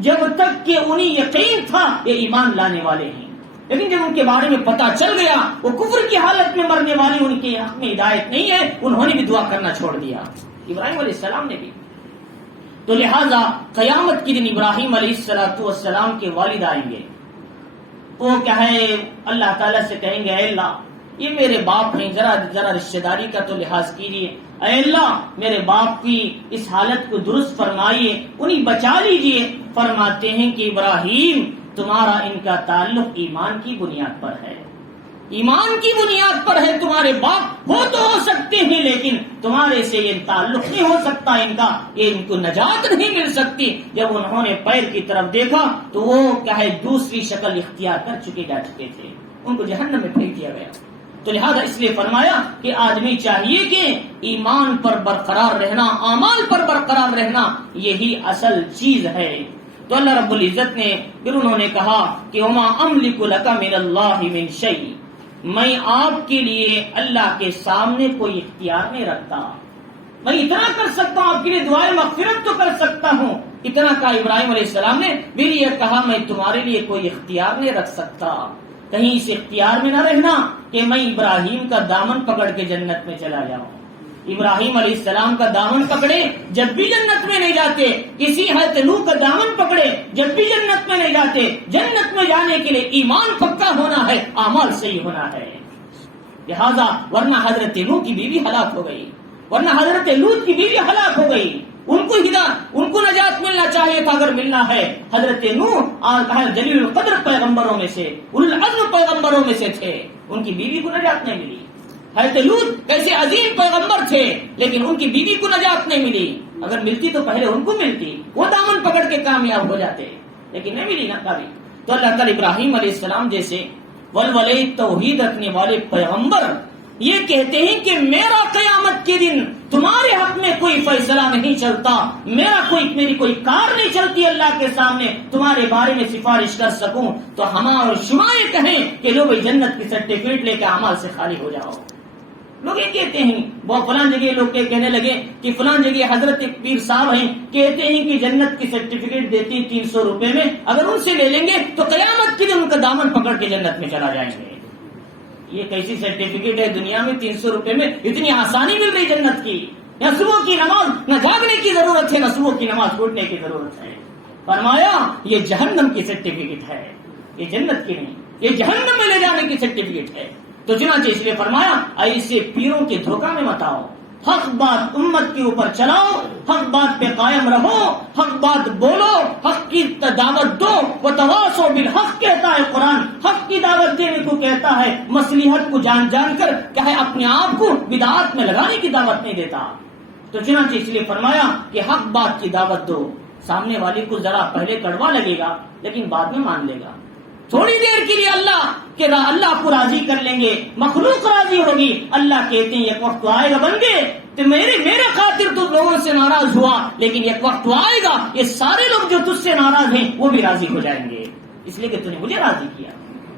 جب تک کہ انہیں یقین تھا یہ ایمان لانے والے ہیں، لیکن جب ان کے بارے میں پتا چل گیا وہ کفر کی حالت میں مرنے والے ان کے حق میں ہدایت نہیں ہے، انہوں نے بھی دعا کرنا چھوڑ دیا، ابراہیم علیہ السلام نے بھی. تو لہذا قیامت کے دن ابراہیم علیہ السلام کے والد آئیں گے، وہ کیا ہے اللہ تعالیٰ سے کہیں گے اے اللہ یہ میرے باپ ہیں، ذرا رشتہ داری کا تو لحاظ کیجیے، اے اللہ میرے باپ کی اس حالت کو درست فرمائیے، انہیں بچا لیجیے. فرماتے ہیں کہ ابراہیم تمہارا ان کا تعلق ایمان کی بنیاد پر ہے، ایمان کی بنیاد پر ہے. تمہارے باپ ہو تو ہو سکتے ہیں لیکن تمہارے سے یہ تعلق نہیں ہو سکتا، ان کا یہ ان کو نجات نہیں مل سکتی. جب انہوں نے پیر کی طرف دیکھا تو وہ کیا ہے دوسری شکل اختیار کر جا چکے تھے، ان کو جہنم میں پھینک دیا گیا. تو لہذا اس لیے فرمایا کہ آدمی چاہیے کہ ایمان پر برقرار رہنا، اعمال پر برقرار رہنا یہی اصل چیز ہے. تو اللہ رب العزت نے پھر انہوں نے کہا کہ وما املک لک من اللہ من شیء، میں آپ کے لیے اللہ کے سامنے کوئی اختیار نہیں رکھتا، میں اتنا کر سکتا ہوں آپ کے لیے دعائیں مغفرت تو کر سکتا ہوں. اتنا کہا ابراہیم علیہ السلام نے، پھر یہ کہا میں تمہارے لیے کوئی اختیار نہیں رکھ سکتا. کہیں اس اختیار میں نہ رہنا کہ میں ابراہیم کا دامن پکڑ کے جنت میں چلا جاؤں. ابراہیم علیہ السلام کا دامن پکڑے جب بھی جنت میں نہیں جاتے, کسی حضرت نوح کا دامن پکڑے جب بھی جنت میں نہیں جاتے. جنت میں جانے کے لیے ایمان پکا ہونا ہے, اعمال صحیح ہونا ہے. لہذا ورنہ حضرت نوح کی بیوی ہلاک ہو گئی, ورنہ حضرت لوط کی بیوی ہلاک ہو گئی. ان کو نجات ملنا چاہیے تھا اگر ملنا ہے. حضرت نوح جلیل القدر پیغمبروں میں سے, اولو العزم پیغمبروں میں سے تھے, ان کی بیوی کو نجات نہیں ملی. حضرت لوط کیسے عظیم پیغمبر تھے لیکن ان کی بیوی کو نجات نہیں ملی. اگر ملتی تو پہلے ان کو ملتی, وہ دامن پکڑ کے کامیاب ہو جاتے, لیکن نہیں ملی نا کبھی. تو اللہ تعالی ابراہیم علیہ السلام جیسے ولولے توحید رکھنے والے پیغمبر یہ کہتے ہیں کہ میرا قیامت کے دن تمہارے حق میں کوئی فیصلہ نہیں چلتا, میری کوئی کار نہیں چلتی اللہ کے سامنے تمہارے بارے میں سفارش کر سکوں. تو ہما اور شما یہ کہیں کہ لو بھائی جنت کی سرٹیفکیٹ لے کے اعمال سے خالی ہو جاؤ. لوگ یہ کہتے ہیں, وہ فلاں جگہ لوگ کہنے لگے کہ فلاں جگہ حضرت پیر صاحب ہیں کہتے ہیں کہ جنت کی سرٹیفکیٹ دیتی 300 روپے میں, اگر ان سے لے لیں گے تو قیامت کے دن ان کا دامن پکڑ کے جنت میں چلا جائیں گے. یہ کیسی سرٹیفکیٹ ہے دنیا میں 300 روپے میں اتنی آسانی مل رہی جنت کی. نہ صبح کی نماز نہ جاگنے کی ضرورت ہے, نہ صبح کی نماز چھوڑنے کی ضرورت ہے. فرمایا یہ جہنم کی سرٹیفکیٹ ہے, یہ جنت کی نہیں, یہ جہنم میں لے جانے کی سرٹیفکیٹ ہے. تو چنانچہ اس لیے فرمایا ایسے پیروں کے دھوکہ میں مت آؤ, حق بات امت کے اوپر چلاؤ, حق بات پہ قائم رہو, حق بات بولو, حق کی دعوت دو. وتواصوا بالحق کہتا ہے قرآن, حق کی دعوت دینے کو کہتا ہے, مصلحت کو جان جان کر کیا ہے اپنے آپ کو بدعات میں لگانے کی دعوت نہیں دیتا. تو چنانچہ اس لیے فرمایا کہ حق بات کی دعوت دو. سامنے والے کو ذرا پہلے کڑوا لگے گا لیکن بعد میں مان لے گا. تھوڑی دیر کے لیے اللہ کو راضی کر لیں گے, مخلوق راضی ہوگی. اللہ کہتے ہیں ایک وقت آئے گا بندے تو میرے خاطر تو لوگوں سے ناراض ہوا, لیکن ایک وقت آئے گا یہ سارے لوگ جو تجھ سے ناراض ہیں وہ بھی راضی ہو جائیں گے. اس لیے کہ تو نے مجھے راضی کیا,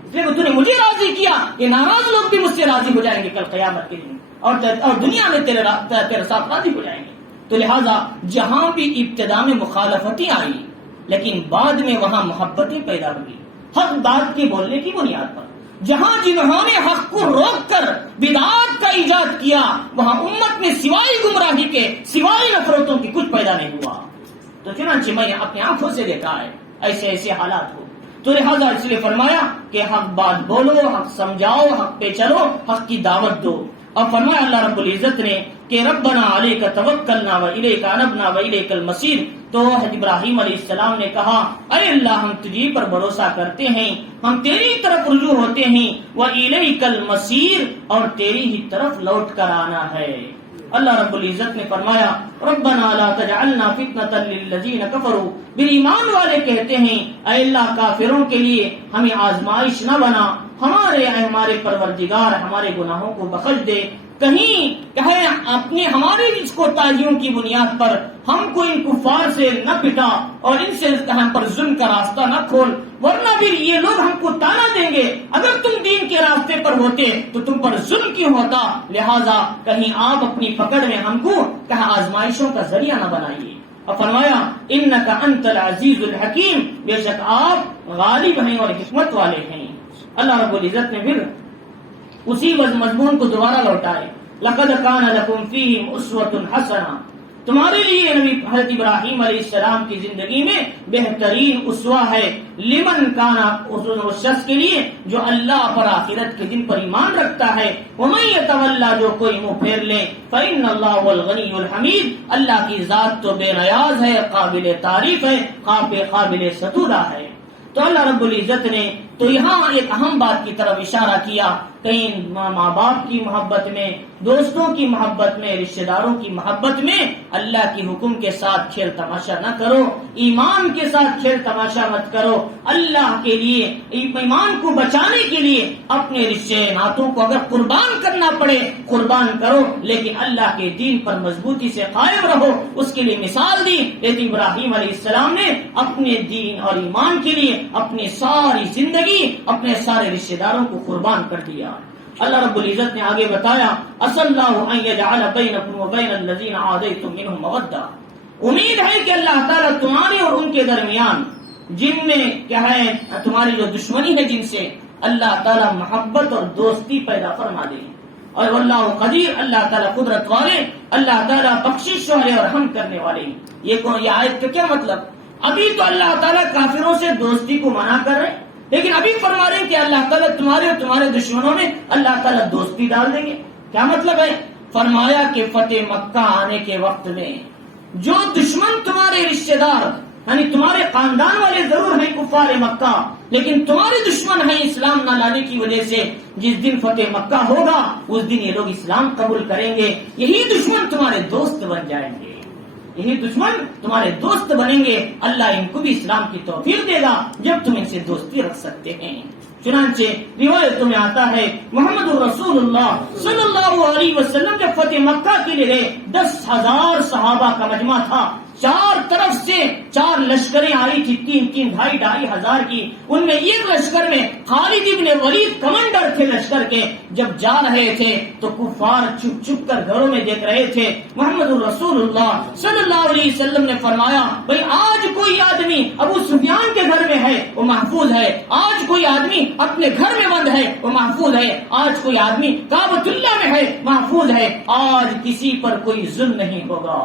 اس لیے کہ تو نے مجھے راضی کیا, یہ ناراض لوگ بھی مجھ سے راضی ہو جائیں گے کل قیامت کے دن, اور دنیا میں تیرے ساتھ راضی ہو جائیں گے. تو لہٰذا جہاں بھی ابتدا میں مخالفتیں آئی لیکن بعد میں وہاں محبتیں پیدا ہوئی حق بات کے بولنے کی بنیاد پر. جہاں جنہوں نے حق کو روک کر بدعات کا ایجاد کیا وہاں امت میں سوائے گمراہی کے, سوائے نفرتوں کی کچھ پیدا نہیں ہوا. تو چنانچہ میں نے اپنی آنکھوں سے دیکھا ہے ایسے حالات ہو. تو لہٰذا اس لیے فرمایا کہ حق بات بولو, حق سمجھاؤ, حق پہ چلو, حق کی دعوت دو. اور فرمایا اللہ رب العزت نے کہ ربنا علیک توکلنا و الیک انبنا و الیک المصیر. تو ابراہیم علیہ السلام نے کہا اے اللہ ہم تجھی پر بھروسہ کرتے ہیں, ہم تیری طرف رجوع ہوتے ہیں, و الیک المصیر اور تیری ہی طرف لوٹ کر آنا ہے. اللہ رب العزت نے فرمایا ربنا لا تجعلنا فتنة للذین کفروا. پھر ایمان والے کہتے ہیں اے اللہ کافروں کے لیے ہمیں آزمائش نہ بنا, ہمارے پروردگار ہمارے گناہوں کو بخش دے. کہیں کہے اپنے ہماری اس کو تاجیوں کی بنیاد پر ہم کو ان کفار سے نہ پٹا اور ان سے ہم پر ظلم کا راستہ نہ کھول, ورنہ پھر یہ لوگ ہم کو تانا دیں گے اگر تم دین کے راستے پر ہوتے تو تم پر ظلم کیوں ہوتا. لہذا کہیں آپ اپنی پکڑ میں ہم کو کہاں آزمائشوں کا ذریعہ نہ بنائیے. اور فرمایا انک انت العزیز الحکیم, بے شک آپ غالب ہیں اور حکمت والے ہیں. اللہ رب العزت نے پھر اسی مضمون کو دوبارہ لوٹائے. لقد کان لکم فیہم اسوۃ حسنہ, تمہارے لیے نبی حضرت ابراہیم علیہ السلام کی زندگی میں بہترین اسوہ ہے. لمن کانا, اس شخص کے لیے جو اللہ پر آخرت کے دن پر ایمان رکھتا ہے. ومن یتولی, جو کوئی منہ پھیر لے, فإن اللہ هو الغنی الحمید, اللہ کی ذات تو بے نیاز ہے, قابل تعریف ہے, قابل ستودہ ہے. تو اللہ رب العزت نے تو یہاں ایک اہم بات کی طرف اشارہ کیا. کہیں ماں باپ کی محبت میں, دوستوں کی محبت میں, رشتہ داروں کی محبت میں اللہ کی حکم کے ساتھ کھیل تماشا نہ کرو, ایمان کے ساتھ کھیل تماشا مت کرو. اللہ کے لیے, ایمان کو بچانے کے لیے اپنے رشتے ناتوں کو اگر قربان کرنا پڑے قربان کرو, لیکن اللہ کے دین پر مضبوطی سے قائم رہو. اس کے لیے مثال دی لیکن ابراہیم علیہ السلام نے اپنے دین اور ایمان کے لیے اپنی ساری زندگی, اپنے سارے رشتہ داروں کو قربان کر دیا. اللہ رب العزت نے آگے بتایا اصل اللہ ان یجعل بینکم وبین الذین عادیتم منهم مودہ, امید ہے کہ اللہ تعالیٰ تمہارے اور ان کے درمیان جن میں کیا ہے تمہاری جو دشمنی ہے جن سے, اللہ تعالیٰ محبت اور دوستی پیدا فرما دے. اور واللہ قدیر، اللہ تعالیٰ قدرت والے، اللہ تعالیٰ بخشش والے اور رحم کرنے والے. یہ آیت کا کیا مطلب؟ ابھی تو اللہ تعالیٰ کافروں سے دوستی کو منع کر رہے، لیکن ابھی فرما رہے ہیں کہ اللہ تعالیٰ تمہارے اور تمہارے دشمنوں میں اللہ تعالیٰ دوستی ڈال دیں گے. کیا مطلب ہے؟ فرمایا کہ فتح مکہ آنے کے وقت میں جو دشمن تمہارے رشتے دار یعنی تمہارے خاندان والے ضرور ہیں کفار مکہ، لیکن تمہارے دشمن ہیں اسلام نہ لانے کی وجہ سے، جس دن فتح مکہ ہوگا اس دن یہ لوگ اسلام قبول کریں گے، یہی دشمن تمہارے دوست بن جائیں گے، یہی دشمن تمہارے دوست بنیں گے. اللہ ان کو بھی اسلام کی توفیق دے گا جب تم ان سے دوستی رکھ سکتے ہیں. چنانچہ روایتوں میں آتا ہے محمد رسول اللہ صلی اللہ علیہ وسلم جب فتح مکہ کے لیے 10,000 صحابہ کا مجمع تھا، چار طرف سے 4 لشکریں آئی تھی، 3 2,500 ہزار کی. ان میں ایک لشکر میں خالد ابن ولید کمانڈر تھے لشکر کے. جب جا رہے تھے تو کفار چھپ چھپ کر گھروں میں دیکھ رہے تھے. محمد رسول اللہ صلی اللہ علیہ وسلم نے فرمایا بھائی آج کوئی آدمی ابو سفیان کے گھر میں ہے وہ محفوظ ہے، آج کوئی آدمی اپنے گھر میں بند ہے وہ محفوظ ہے، آج کوئی آدمی کعبۃ اللہ میں ہے محفوظ ہے، آج کسی پر کوئی ظلم نہیں ہوگا.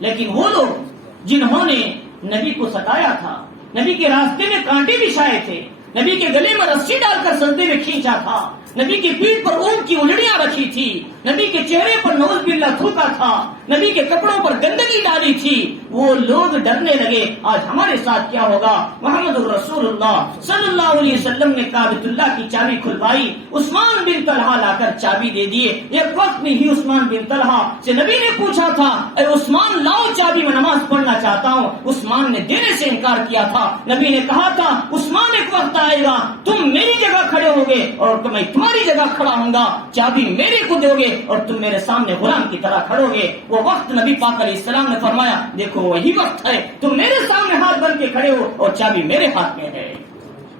لیکن وہ لوگ جنہوں نے نبی کو ستایا تھا، نبی کے راستے میں کانٹے بچھائے تھے، نبی کے گلے میں رسی ڈال کر سجدے میں کھینچا تھا، نبی کی پیٹھ پر اونٹ کی اجڑیاں رکھی تھی، نبی کے چہرے پر نعوذ باللہ تھوکا تھا، نبی کے کپڑوں پر گندگی ڈالی تھی، وہ لوگ ڈرنے لگے آج ہمارے ساتھ کیا ہوگا. محمد رسول اللہ صلی اللہ علیہ وسلم نے کعبۃ اللہ کی چابی کھلوائی، عثمان بن طلحہ لا کر چابی دے دیے. ایک وقت میں ہی عثمان بن طلحہ سے نبی نے پوچھا تھا اے عثمان لاؤ چابی، میں نماز پڑھنا چاہتا ہوں. عثمان نے دینے سے انکار کیا تھا. نبی نے کہا تھا عثمان ایک وقت آئے گا تم میری جگہ کھڑے ہوگے اور میں تمہاری جگہ کھڑا ہوں گا، چابی میرے کو دو گے اور تم میرے سامنے غلام کی طرح کھڑو گے. وہ وقت نبی پاک علیہ السلام نے فرمایا دیکھو وہی وقت ہے، تم میرے سامنے ہاتھ بن کے کھڑے ہو اور چابی میرے ہاتھ میں ہے.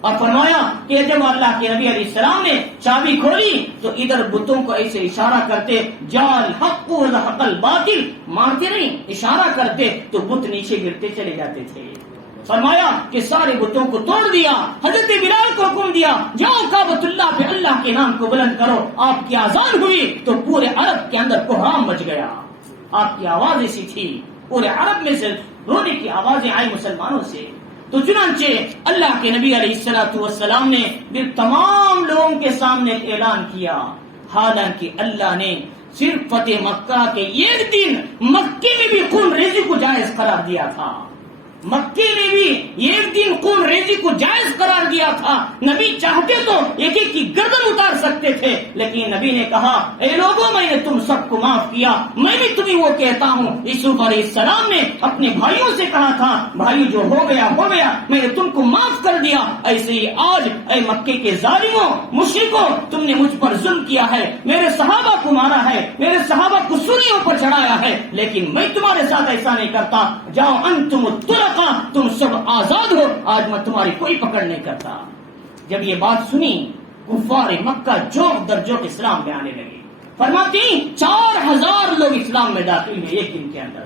اور فرمایا کہ جب اللہ کے نبی علیہ السلام نے چابی کھولی تو ادھر بتوں کو ایسے اشارہ کرتے جال حق و زحق الباطل، مارتے نہیں اشارہ کرتے تو بت نیچے گرتے چلے جاتے تھے. فرمایا کہ سارے بتوں کو توڑ دیا. حضرت بلال کو حکم دیا جاؤ کعبۃ اللہ پہ اللہ کے نام کو بلند کرو. آپ کی اذان ہوئی تو پورے عرب کے اندر کوہرام مچ گیا. آپ کی آواز ایسی تھی پورے عرب میں سے رونے کی آوازیں آئی مسلمانوں سے. تو چنانچہ اللہ کے نبی علیہ الصلوۃ والسلام نے پھر تمام لوگوں کے سامنے اعلان کیا. حالانکہ اللہ نے صرف فتح مکہ کے ایک دن مکے میں بھی خون ریزی کو جائز قرار دیا تھا. مکے میں بھی ایک دن خون ریزی کو جائز قرار دیا تھا. نبی چاہتے تو ایک ایک کی گردن اتار سکتے تھے، لیکن نبی نے کہا اے لوگوں میں نے تم سب کو معاف کیا، میں بھی تمہیں وہ کہتا ہوں. یوسف علیہ السلام نے اپنے بھائیوں سے کہا تھا بھائی جو ہو گیا ہو گیا، میں نے تم کو معاف کر دیا. ایسے ہی آج اے مکے کے ظالموں مشرکوں تم نے مجھ پر ظلم کیا ہے، میرے صحابہ کو مارا ہے، میرے صحابہ کو سولیوں پر چڑھایا ہے، لیکن میں تمہارے ساتھ ایسا نہیں کرتا. جاؤ انتم الطلقاء، تم سب آزاد ہو، آج میں تمہاری کوئی پکڑ نہیں کرتا. جب یہ بات سنی کفار مکہ جوق در جوق اسلام میں آنے لگے. فرماتی 4,000 لوگ اسلام میں داخل ہوئے ایک دن کے اندر.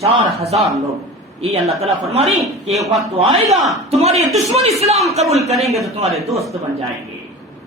4,000 لوگ. یہ اللہ تعالیٰ فرما رہی کہ ایک وقت تو آئے گا تمہارے دشمن اسلام قبول کریں گے تو تمہارے دوست بن جائیں گے.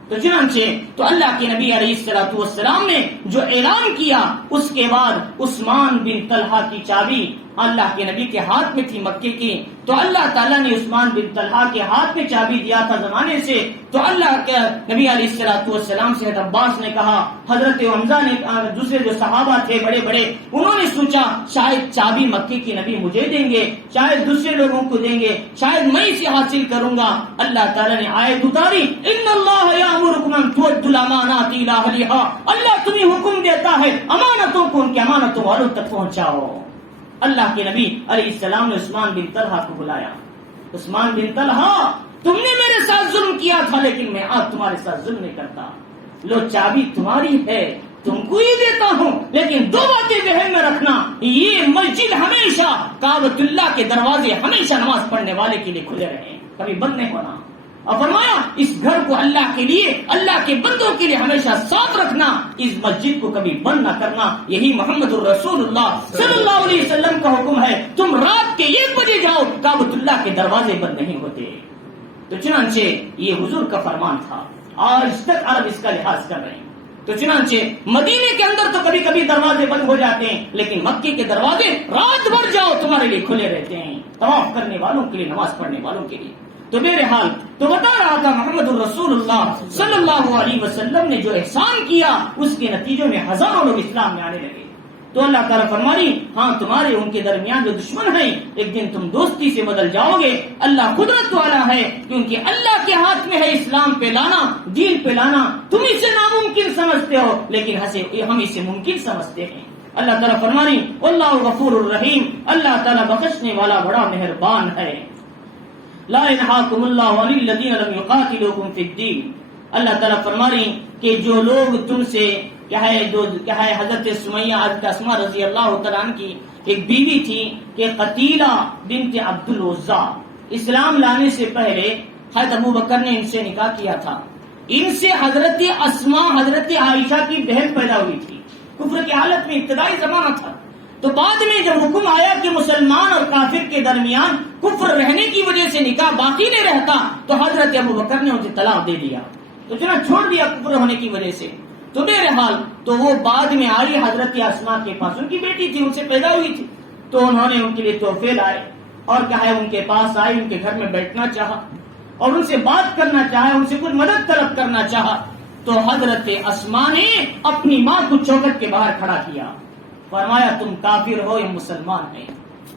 تو چنانچہ تو اللہ کے نبی علیہ الصلوۃ والسلام نے جو اعلان کیا اس کے بعد عثمان بن طلحہ کی چابی اللہ کے نبی کے ہاتھ میں تھی مکے کی. تو اللہ تعالیٰ نے عثمان بن طلحہ کے ہاتھ میں چابی دیا تھا زمانے سے. تو اللہ کے نبی علیہ الصلوۃ والسلام سے عباس نے کہا، حضرت حمزہ نے، دوسرے جو صحابہ تھے بڑے بڑے، انہوں نے سوچا شاید چابی مکے کی نبی مجھے دیں گے، شاید دوسرے لوگوں کو دیں گے، شاید میں اسے حاصل کروں گا. اللہ تعالیٰ نے آیت اتاری ان اللہ یامرکم ان تؤدوا الامانات الی اہلھا، اللہ تمہیں حکم دیتا ہے امانتوں کو ان کے امانتوں والوں تک پہنچاؤ. اللہ کے نبی علیہ السلام نے عثمان بن طلحہ کو بلایا. عثمان بن طلحہ تم نے میرے ساتھ ظلم کیا تھا لیکن میں آج تمہارے ساتھ ظلم نہیں کرتا. لو چابی تمہاری ہے تم کو ہی دیتا ہوں، لیکن 2 باتیں ذہن میں رکھنا، یہ مسجد ہمیشہ کعبۃ اللہ کے دروازے ہمیشہ نماز پڑھنے والے کے لیے کھلے رہے، کبھی بند نہیں ہونا. اور فرمایا اس گھر کو اللہ کے لیے، اللہ کے بندوں کے لیے ہمیشہ صاف رکھنا، اس مسجد کو کبھی بند نہ کرنا. یہی محمد الرسول اللہ صلی اللہ علیہ وسلم کا حکم ہے. تم رات کے 1 بجے جاؤ، کعبۃ اللہ کے دروازے بند نہیں ہوتے. تو چنانچہ یہ حضور کا فرمان تھا، آج تک عرب اس کا لحاظ کر رہے ہیں۔ تو چنانچہ مدینے کے اندر تو کبھی کبھی دروازے بند ہو جاتے ہیں، لیکن مکے کے دروازے رات بھر جاؤ تمہارے لیے کھلے رہتے ہیں، طواف کرنے والوں کے لیے، نماز پڑھنے والوں کے لیے۔ تو بہرحال تو بتا رہا تھا محمد الرسول اللہ صلی اللہ علیہ وسلم نے جو احسان کیا اس کے نتیجے میں ہزاروں لوگ اسلام میں آنے لگے۔ تو اللہ تعالیٰ فرمانی ہاں تمہارے ان کے درمیان جو دشمن ہیں ایک دن تم دوستی سے بدل جاؤ گے۔ اللہ قدرت والا ہے، کیونکہ اللہ کے ہاتھ میں ہے اسلام پہ لانا، دین پہ لانا۔ تم اسے ناممکن سمجھتے ہو لیکن ہم اسے ممکن سمجھتے ہیں۔ اللہ تعالیٰ فرمانی واللہ غفور الرحیم، اللہ تعالیٰ بخشنے والا بڑا مہربان ہے۔ لا ينهاكم الله عن الذين لم يقاتلوكم في الدين، اللہ تعالیٰ فرمانی کہ جو لوگ تم سے کیا ہے حضرت سمیہ حضرت اسماء رضی اللہ تعالیٰ عنہ کی ایک بیوی تھی کہ قتیلہ بنت عبد العزیٰ، اسلام لانے سے پہلے حضرت ابو بکر نے ان سے نکاح کیا تھا۔ ان سے حضرت اسماء حضرت عائشہ کی بہن پیدا ہوئی تھی، کفر کی حالت میں ابتدائی زمانہ تھا۔ تو بعد میں جب حکم آیا کہ مسلمان اور کافر کے درمیان کفر رہنے کی وجہ سے نکاح باقی نہیں رہتا، تو حضرت ابو بکر نے اسے طلاق دے دیا، تو چنانچہ چھوڑ دیا کفر ہونے کی وجہ سے۔ تو بہرحال تو وہ بعد میں آئی حضرت اسماء کے پاس، ان کی بیٹی تھی، ان سے پیدا ہوئی تھی، تو انہوں نے ان کے لیے تحفے لائے اور ان کے پاس آئے، ان کے گھر میں بیٹھنا چاہا اور ان سے بات کرنا چاہا، ان سے کچھ مدد طلب کرنا چاہا۔ تو حضرت اسماء نے اپنی ماں کو چوکھٹ کے باہر کھڑا کیا، فرمایا تم کافر ہو یا مسلمان ہیں؟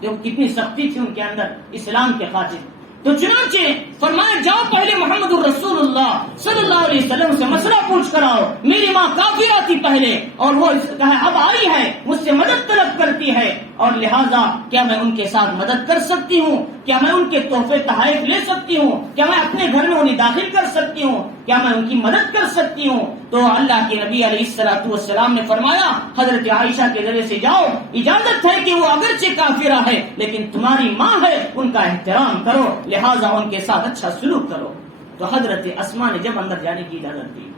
جو کتنی سختی تھی ان کے اندر اسلام کے خاطر۔ تو چنانچہ فرمایا جاؤ پہلے محمد الرسول اللہ صلی اللہ علیہ وسلم سے مسئلہ پوچھ کر آؤ، میری ماں کافرہ تھی پہلے اور وہ اب آئی ہے، مجھ سے مدد طلب کرتی ہے، اور لہٰذا کیا میں ان کے ساتھ مدد کر سکتی ہوں؟ کیا میں ان کے تحفے تحائف لے سکتی ہوں؟ کیا میں اپنے گھر میں انہیں داخل کر سکتی ہوں؟ کیا میں ان کی مدد کر سکتی ہوں؟ تو اللہ کے نبی علیہ الصلوۃ والسلام نے فرمایا حضرت عائشہ کے ذریعے سے جاؤ، اجازت ہے کہ وہ اگرچہ کافرہ ہے لیکن تمہاری ماں ہے، ان کا احترام کرو، لہٰذا ان کے ساتھ اچھا سلوک کرو۔ تو حضرت اسماء نے جب اندر جانے کی اجازت دی،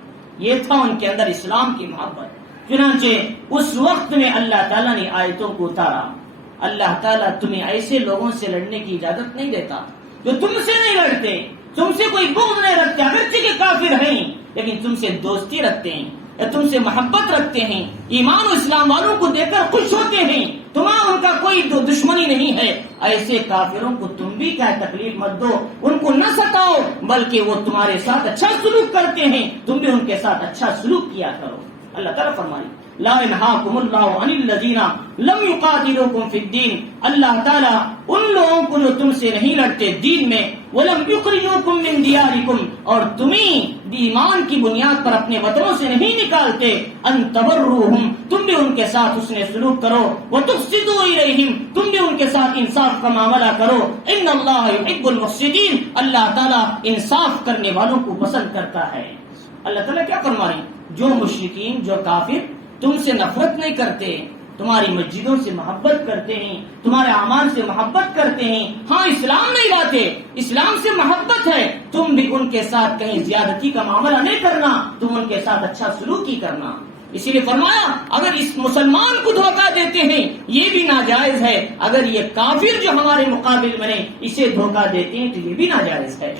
یہ تھا ان کے اندر اسلام کی محبت۔ چنانچہ اس وقت میں اللہ تعالیٰ نے آیتوں کو اتارا۔ اللہ تعالیٰ تمہیں ایسے لوگوں سے لڑنے کی اجازت نہیں دیتا جو تم سے نہیں لڑتے، تم سے کوئی بغض نہیں رکھتے، اگرچہ کہ کافر ہیں لیکن تم سے دوستی رکھتے ہیں یا تم سے محبت رکھتے ہیں، ایمان و اسلام والوں کو دیکھ کر خوش ہوتے ہیں، تمہاں ان کا کوئی دشمنی نہیں ہے۔ ایسے کافروں کو تم بھی کیا تکلیف مت دو، ان کو نہ ستاؤ، بلکہ وہ تمہارے ساتھ اچھا سلوک کرتے ہیں، تم بھی ان کے ساتھ اچھا سلوک کیا کرو۔ اللہ تعالیٰ فرمائے لا ينهاكم الله عن الذين لم يقاتلوكم في الدين، اللہ تعالیٰ ان لوگوں کو جو تم سے نہیں لڑتے دین میں، ولم يخرجوكم من دياركم، اور تمہیں ایمان کی بنیاد پر اپنے وطنوں سے نہیں نکالتے، ان تبروهم، تم بھی ان کے ساتھ حسن سلوک کرو، وتقسطوا اليهم، تم بھی ان کے ساتھ انصاف کا معاملہ کرو، ان اللہ يحب المقسطین، اللہ تعالیٰ انصاف کرنے والوں کو پسند کرتا ہے۔ اللہ تعالیٰ کیا فرما رہے ہیں؟ جو مشرکین، جو کافر تم سے نفرت نہیں کرتے، تمہاری مسجدوں سے محبت کرتے ہیں، تمہارے اعمال سے محبت کرتے ہیں، ہاں اسلام نہیں لاتے، اسلام سے محبت ہے، تم بھی ان کے ساتھ کہیں زیادتی کا معاملہ نہیں کرنا، تم ان کے ساتھ اچھا سلوک ہی کرنا۔ اسی لیے فرمایا اگر اس مسلمان کو دھوکہ دیتے ہیں یہ بھی ناجائز ہے، اگر یہ کافر جو ہمارے مقابل میں اسے دھوکہ دیتے ہیں تو یہ بھی ناجائز ہے۔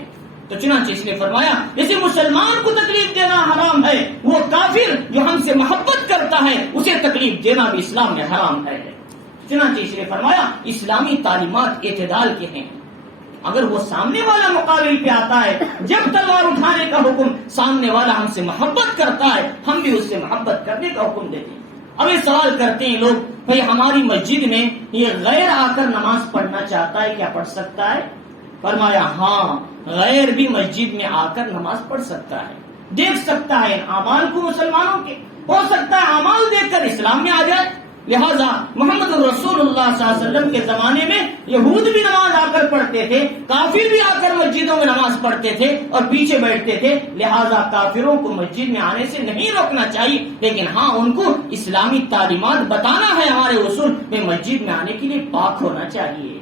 تو چنانچہ اس نے فرمایا جیسے مسلمان کو تکلیف دینا حرام ہے، وہ کافر جو ہم سے محبت کرتا ہے اسے تکلیف دینا بھی اسلام میں حرام ہے۔ چنانچہ اس نے فرمایا اسلامی تعلیمات اعتدال کے ہیں، اگر وہ سامنے والا مقابل پہ آتا ہے، جب تلوار اٹھانے کا حکم سامنے والا ہم سے محبت کرتا ہے ہم بھی اس سے محبت کرنے کا حکم دیتے ہیں۔ اب یہ سوال کرتے ہیں لوگ بھئی ہماری مسجد میں یہ غیر آ کر نماز پڑھنا چاہتا ہے، کیا پڑھ سکتا ہے؟ فرمایا ہاں غیر بھی مسجد میں آ کر نماز پڑھ سکتا ہے، دیکھ سکتا ہے اعمال کو مسلمانوں کے، ہو سکتا ہے اعمال دیکھ کر اسلام میں آ جائے۔ لہذا محمد الرسول اللہ صلی اللہ علیہ وسلم کے زمانے میں یہود بھی نماز آ کر پڑھتے تھے، کافر بھی آ کر مسجدوں میں نماز پڑھتے تھے اور پیچھے بیٹھتے تھے، لہذا کافروں کو مسجد میں آنے سے نہیں روکنا چاہیے، لیکن ہاں ان کو اسلامی تعلیمات بتانا ہے، ہمارے اصول میں مسجد میں آنے کے لیے پاک ہونا چاہیے،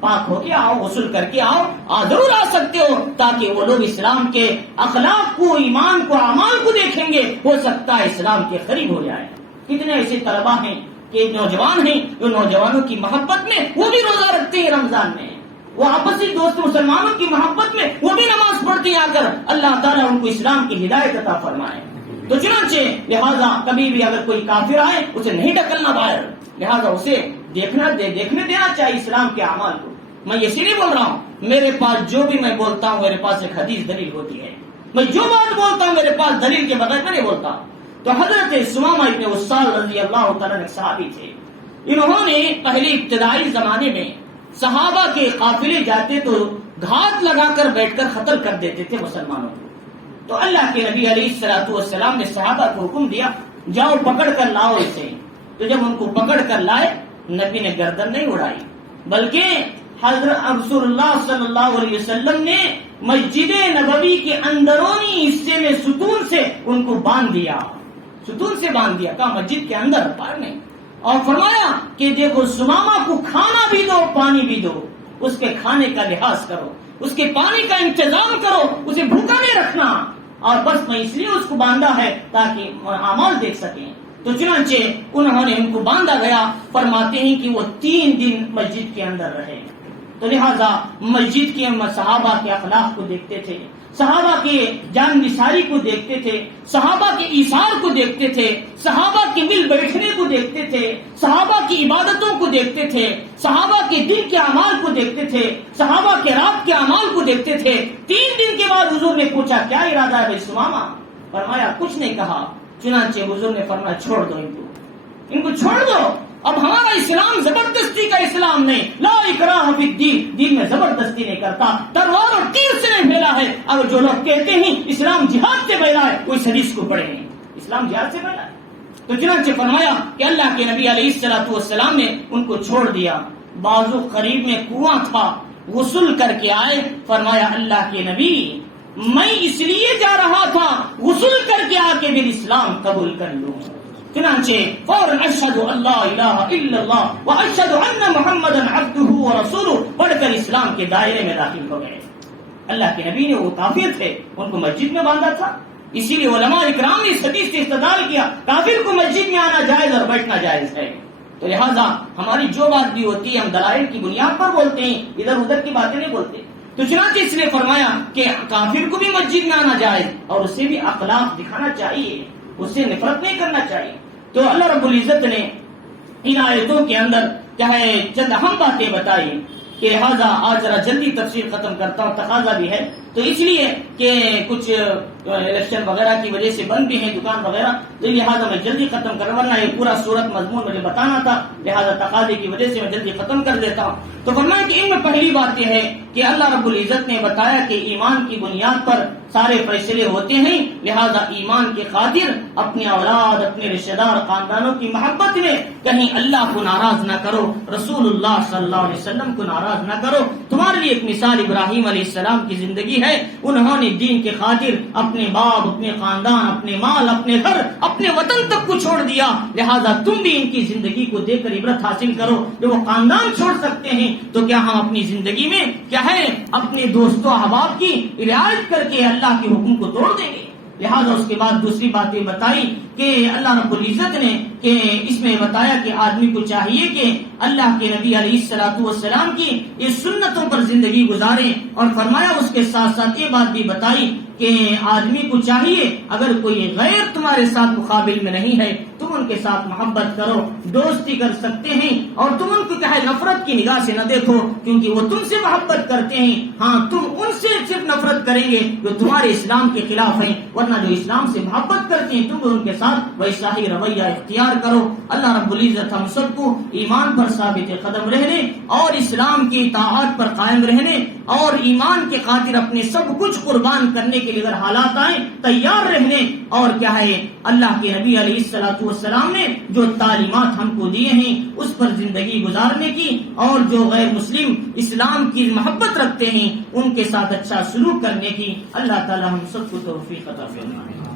پاک ہو کے آؤ، غسل کر کے آؤ، ضرور آ سکتے ہو، تاکہ وہ لوگ اسلام کے اخلاق کو، ایمان کو، اعمال کو دیکھیں گے، ہو سکتا ہے اسلام کے قریب ہو جائے۔ کتنے ایسے طلبا ہیں کہ نوجوان ہیں جو نوجوانوں کی محبت میں وہ بھی روزہ رکھتے ہیں رمضان میں، وہ آپسی دوست مسلمانوں کی محبت میں وہ بھی نماز پڑھتی آ کر، اللہ تعالیٰ ان کو اسلام کی ہدایت عطا فرمائے۔ تو چنانچہ لہذا کبھی بھی اگر کوئی کافر آئے اسے نہیں ڈھکلنا باہر، لہذا اسے دیکھنے دینا چاہیے اسلام کے اعمال کو۔ میں اسی لیے بول رہا ہوں، میرے پاس جو بھی میں بولتا ہوں میرے پاس ایک حدیث دلیل ہوتی ہے، میں جو بات بولتا ہوں میرے پاس دلیل کے بغیر میں نہیں بولتا۔ تو حضرت سمامہ ابن اسال رضی اللہ تعالیٰ عنہ صحابی تھے، انہوں نے پہلے ابتدائی زمانے میں صحابہ کے قافلے جاتے تو گھات لگا کر بیٹھ کر قتل کر دیتے تھے مسلمانوں کو۔ تو اللہ کے نبی علیہ الصلوۃ والسلام نے صحابہ کو حکم دیا، جاؤ پکڑ کر لاؤ اسے۔ تو جب ان کو پکڑ کر لائے، نبی نے گردن نہیں اڑائی، بلکہ حضرت رسول اللہ صلی اللہ علیہ وسلم نے مسجد نبوی کے اندرونی حصے میں ستون سے ان کو باندھ دیا، ستون سے باندھ دیا، کہا مسجد کے اندر باہر نہیں، اور فرمایا کہ دیکھو سمامہ کو کھانا بھی دو پانی بھی دو، اس کے کھانے کا لحاظ کرو، اس کے پانی کا انتظام کرو، اسے بھوکا نہیں رکھنا، اور بس میں اس لیے اس کو باندھا ہے تاکہ اعمال دیکھ سکیں۔ تو چنانچہ انہوں نے ان کو باندھا گیا، فرماتے ہیں کہ وہ 3 دن مسجد کے اندر رہے۔ تو لہذا مسجد کے صحابہ کے اخلاق کو دیکھتے تھے، صحابہ کے جان نثاری کو دیکھتے تھے، صحابہ کے ایثار کو دیکھتے تھے، صحابہ کے مل بیٹھنے کو دیکھتے تھے، صحابہ کی عبادتوں کو دیکھتے تھے، صحابہ کے دل کے اعمال کو دیکھتے تھے، صحابہ کے رات کے اعمال کو دیکھتے تھے۔ 3 دن کے بعد حضور نے پوچھا کیا ارادہ ہے بھائی سمامہ؟ فرمایا کچھ نہیں کہا۔ چنانچہ حضور نے فرمایا چھوڑ دو ان کو چھوڑ دو، اب ہمارا اسلام زبردستی کا اسلام نہیں، لا اکراہ فی الدین، دین میں زبردستی نہیں کرتا، تلوار اور تیر سے نہیں پھیلا ہے۔ اب جو لوگ کہتے ہیں اسلام جہاد سے پھیلا ہے، وہ اس حدیث کو پڑھیں، اسلام جہاد سے پھیلا ہے۔ تو چنانچہ فرمایا کہ اللہ کے نبی علیہ الصلوۃ والسلام نے ان کو چھوڑ دیا۔ بازو قریب میں کنواں تھا، غسل کر کے آئے، فرمایا اللہ کے نبی میں اس لیے جا رہا تھا غسل کر کے آ کے بھی اسلام قبول کر لوں۔ چنانچہ فوراً اشہد اللہ الہ الا اللہ واشہد ان محمدا عبدہ ورسولہ پڑھ کر اسلام کے دائرے میں داخل ہو گئے۔ اللہ کے نبی نے، وہ کافر تھے، ان کو مسجد میں باندھا تھا، اسی لیے علماء اکرام نے اس حدیث سے استدلال کیا کافر کو مسجد میں آنا جائز اور بیٹھنا جائز ہے۔ تو لہذا ہماری جو بات بھی ہوتی ہے ہم دلائل کی بنیاد پر بولتے ہیں، ادھر ادھر کی باتیں نہیں بولتے۔ تو چنانچہ اس نے فرمایا کہ کافر کو بھی مسجد میں آنا جائز اور اسے بھی اخلاق دکھانا چاہیے، اس سے نفرت نہیں کرنا چاہیے۔ تو اللہ رب العزت نے ان آیتوں کے اندر چاہے چند اہم باتیں بتائی کہ لہٰذا آج ذرا جلدی تفسیر ختم کرتا ہوں، تقاضا بھی ہے، تو اس لیے کہ کچھ الیکشن وغیرہ کی وجہ سے بند بھی ہیں دکان وغیرہ، تو لہٰذا میں جلدی ختم کر، ورنہ یہ پورا صورت مضمون مجھے بتانا تھا، لہٰذا تقاضے کی وجہ سے میں جلدی ختم کر دیتا ہوں۔ تو فرمایا کہ ان میں پہلی بات یہ ہے کہ اللہ رب العزت نے بتایا کہ ایمان کی بنیاد پر سارے فیصلے ہوتے ہیں، لہذا ایمان کی خاطر اپنے اولاد، اپنے رشتہ دار، خاندانوں کی محبت میں کہیں اللہ کو ناراض نہ کرو، رسول اللہ صلی اللہ علیہ وسلم کو ناراض نہ کرو۔ تمہارے لیے ایک مثال ابراہیم علیہ السلام کی زندگی ہے، انہوں نے دین کے خاطر اپنے باپ، اپنے خاندان، اپنے مال، اپنے گھر، اپنے وطن تک کو چھوڑ دیا، لہذا تم بھی ان کی زندگی کو دیکھ کر عبرت حاصل کرو۔ جو وہ خاندان چھوڑ سکتے ہیں تو کیا ہم اپنی زندگی میں کیا ہے اپنے دوستوں احباب کی رعایت کر کے اللہ کے حکم کو توڑ دیں گے؟ لہذا اس کے بعد دوسری بات یہ بتائی کہ اللہ رب العزت نے کہ اس میں بتایا کہ آدمی کو چاہیے کہ اللہ کے نبی علیہ الصلوۃ والسلام کی اس سنتوں پر زندگی گزارے، اور فرمایا اس کے ساتھ ساتھ یہ بات بھی بتائی کہ آدمی کو چاہیے اگر کوئی غیر تمہارے ساتھ مقابل میں نہیں ہے تم ان کے ساتھ محبت کرو، دوستی کر سکتے ہیں، اور تم ان کو کہے نفرت کی نگاہ سے نہ دیکھو کیونکہ وہ تم سے محبت کرتے ہیں، ہاں تم ان سے صرف نفرت کریں گے جو تمہارے اسلام کے خلاف ہیں، ورنہ جو اسلام سے محبت کرتے ہیں تم ان کے ساتھ ویسا ہی رویہ اختیار کرو۔ اللہ رب العزت ہم سب کو ایمان پر ثابت قدم رہنے اور اسلام کی اطاعت پر قائم رہنے اور ایمان کے خاطر اپنے سب کچھ قربان کرنے کے لیے اگر حالات آئیں تیار رہنے، اور کیا ہے اللہ کے نبی علیہ الصلوۃ والسلام نے جو تعلیمات ہم کو دیے ہیں اس پر زندگی گزارنے کی، اور جو غیر مسلم اسلام کی محبت رکھتے ہیں ان کے ساتھ اچھا سلوک کرنے کی۔ اللہ تعالی ہم سب کو توفیق عطا فرمائے۔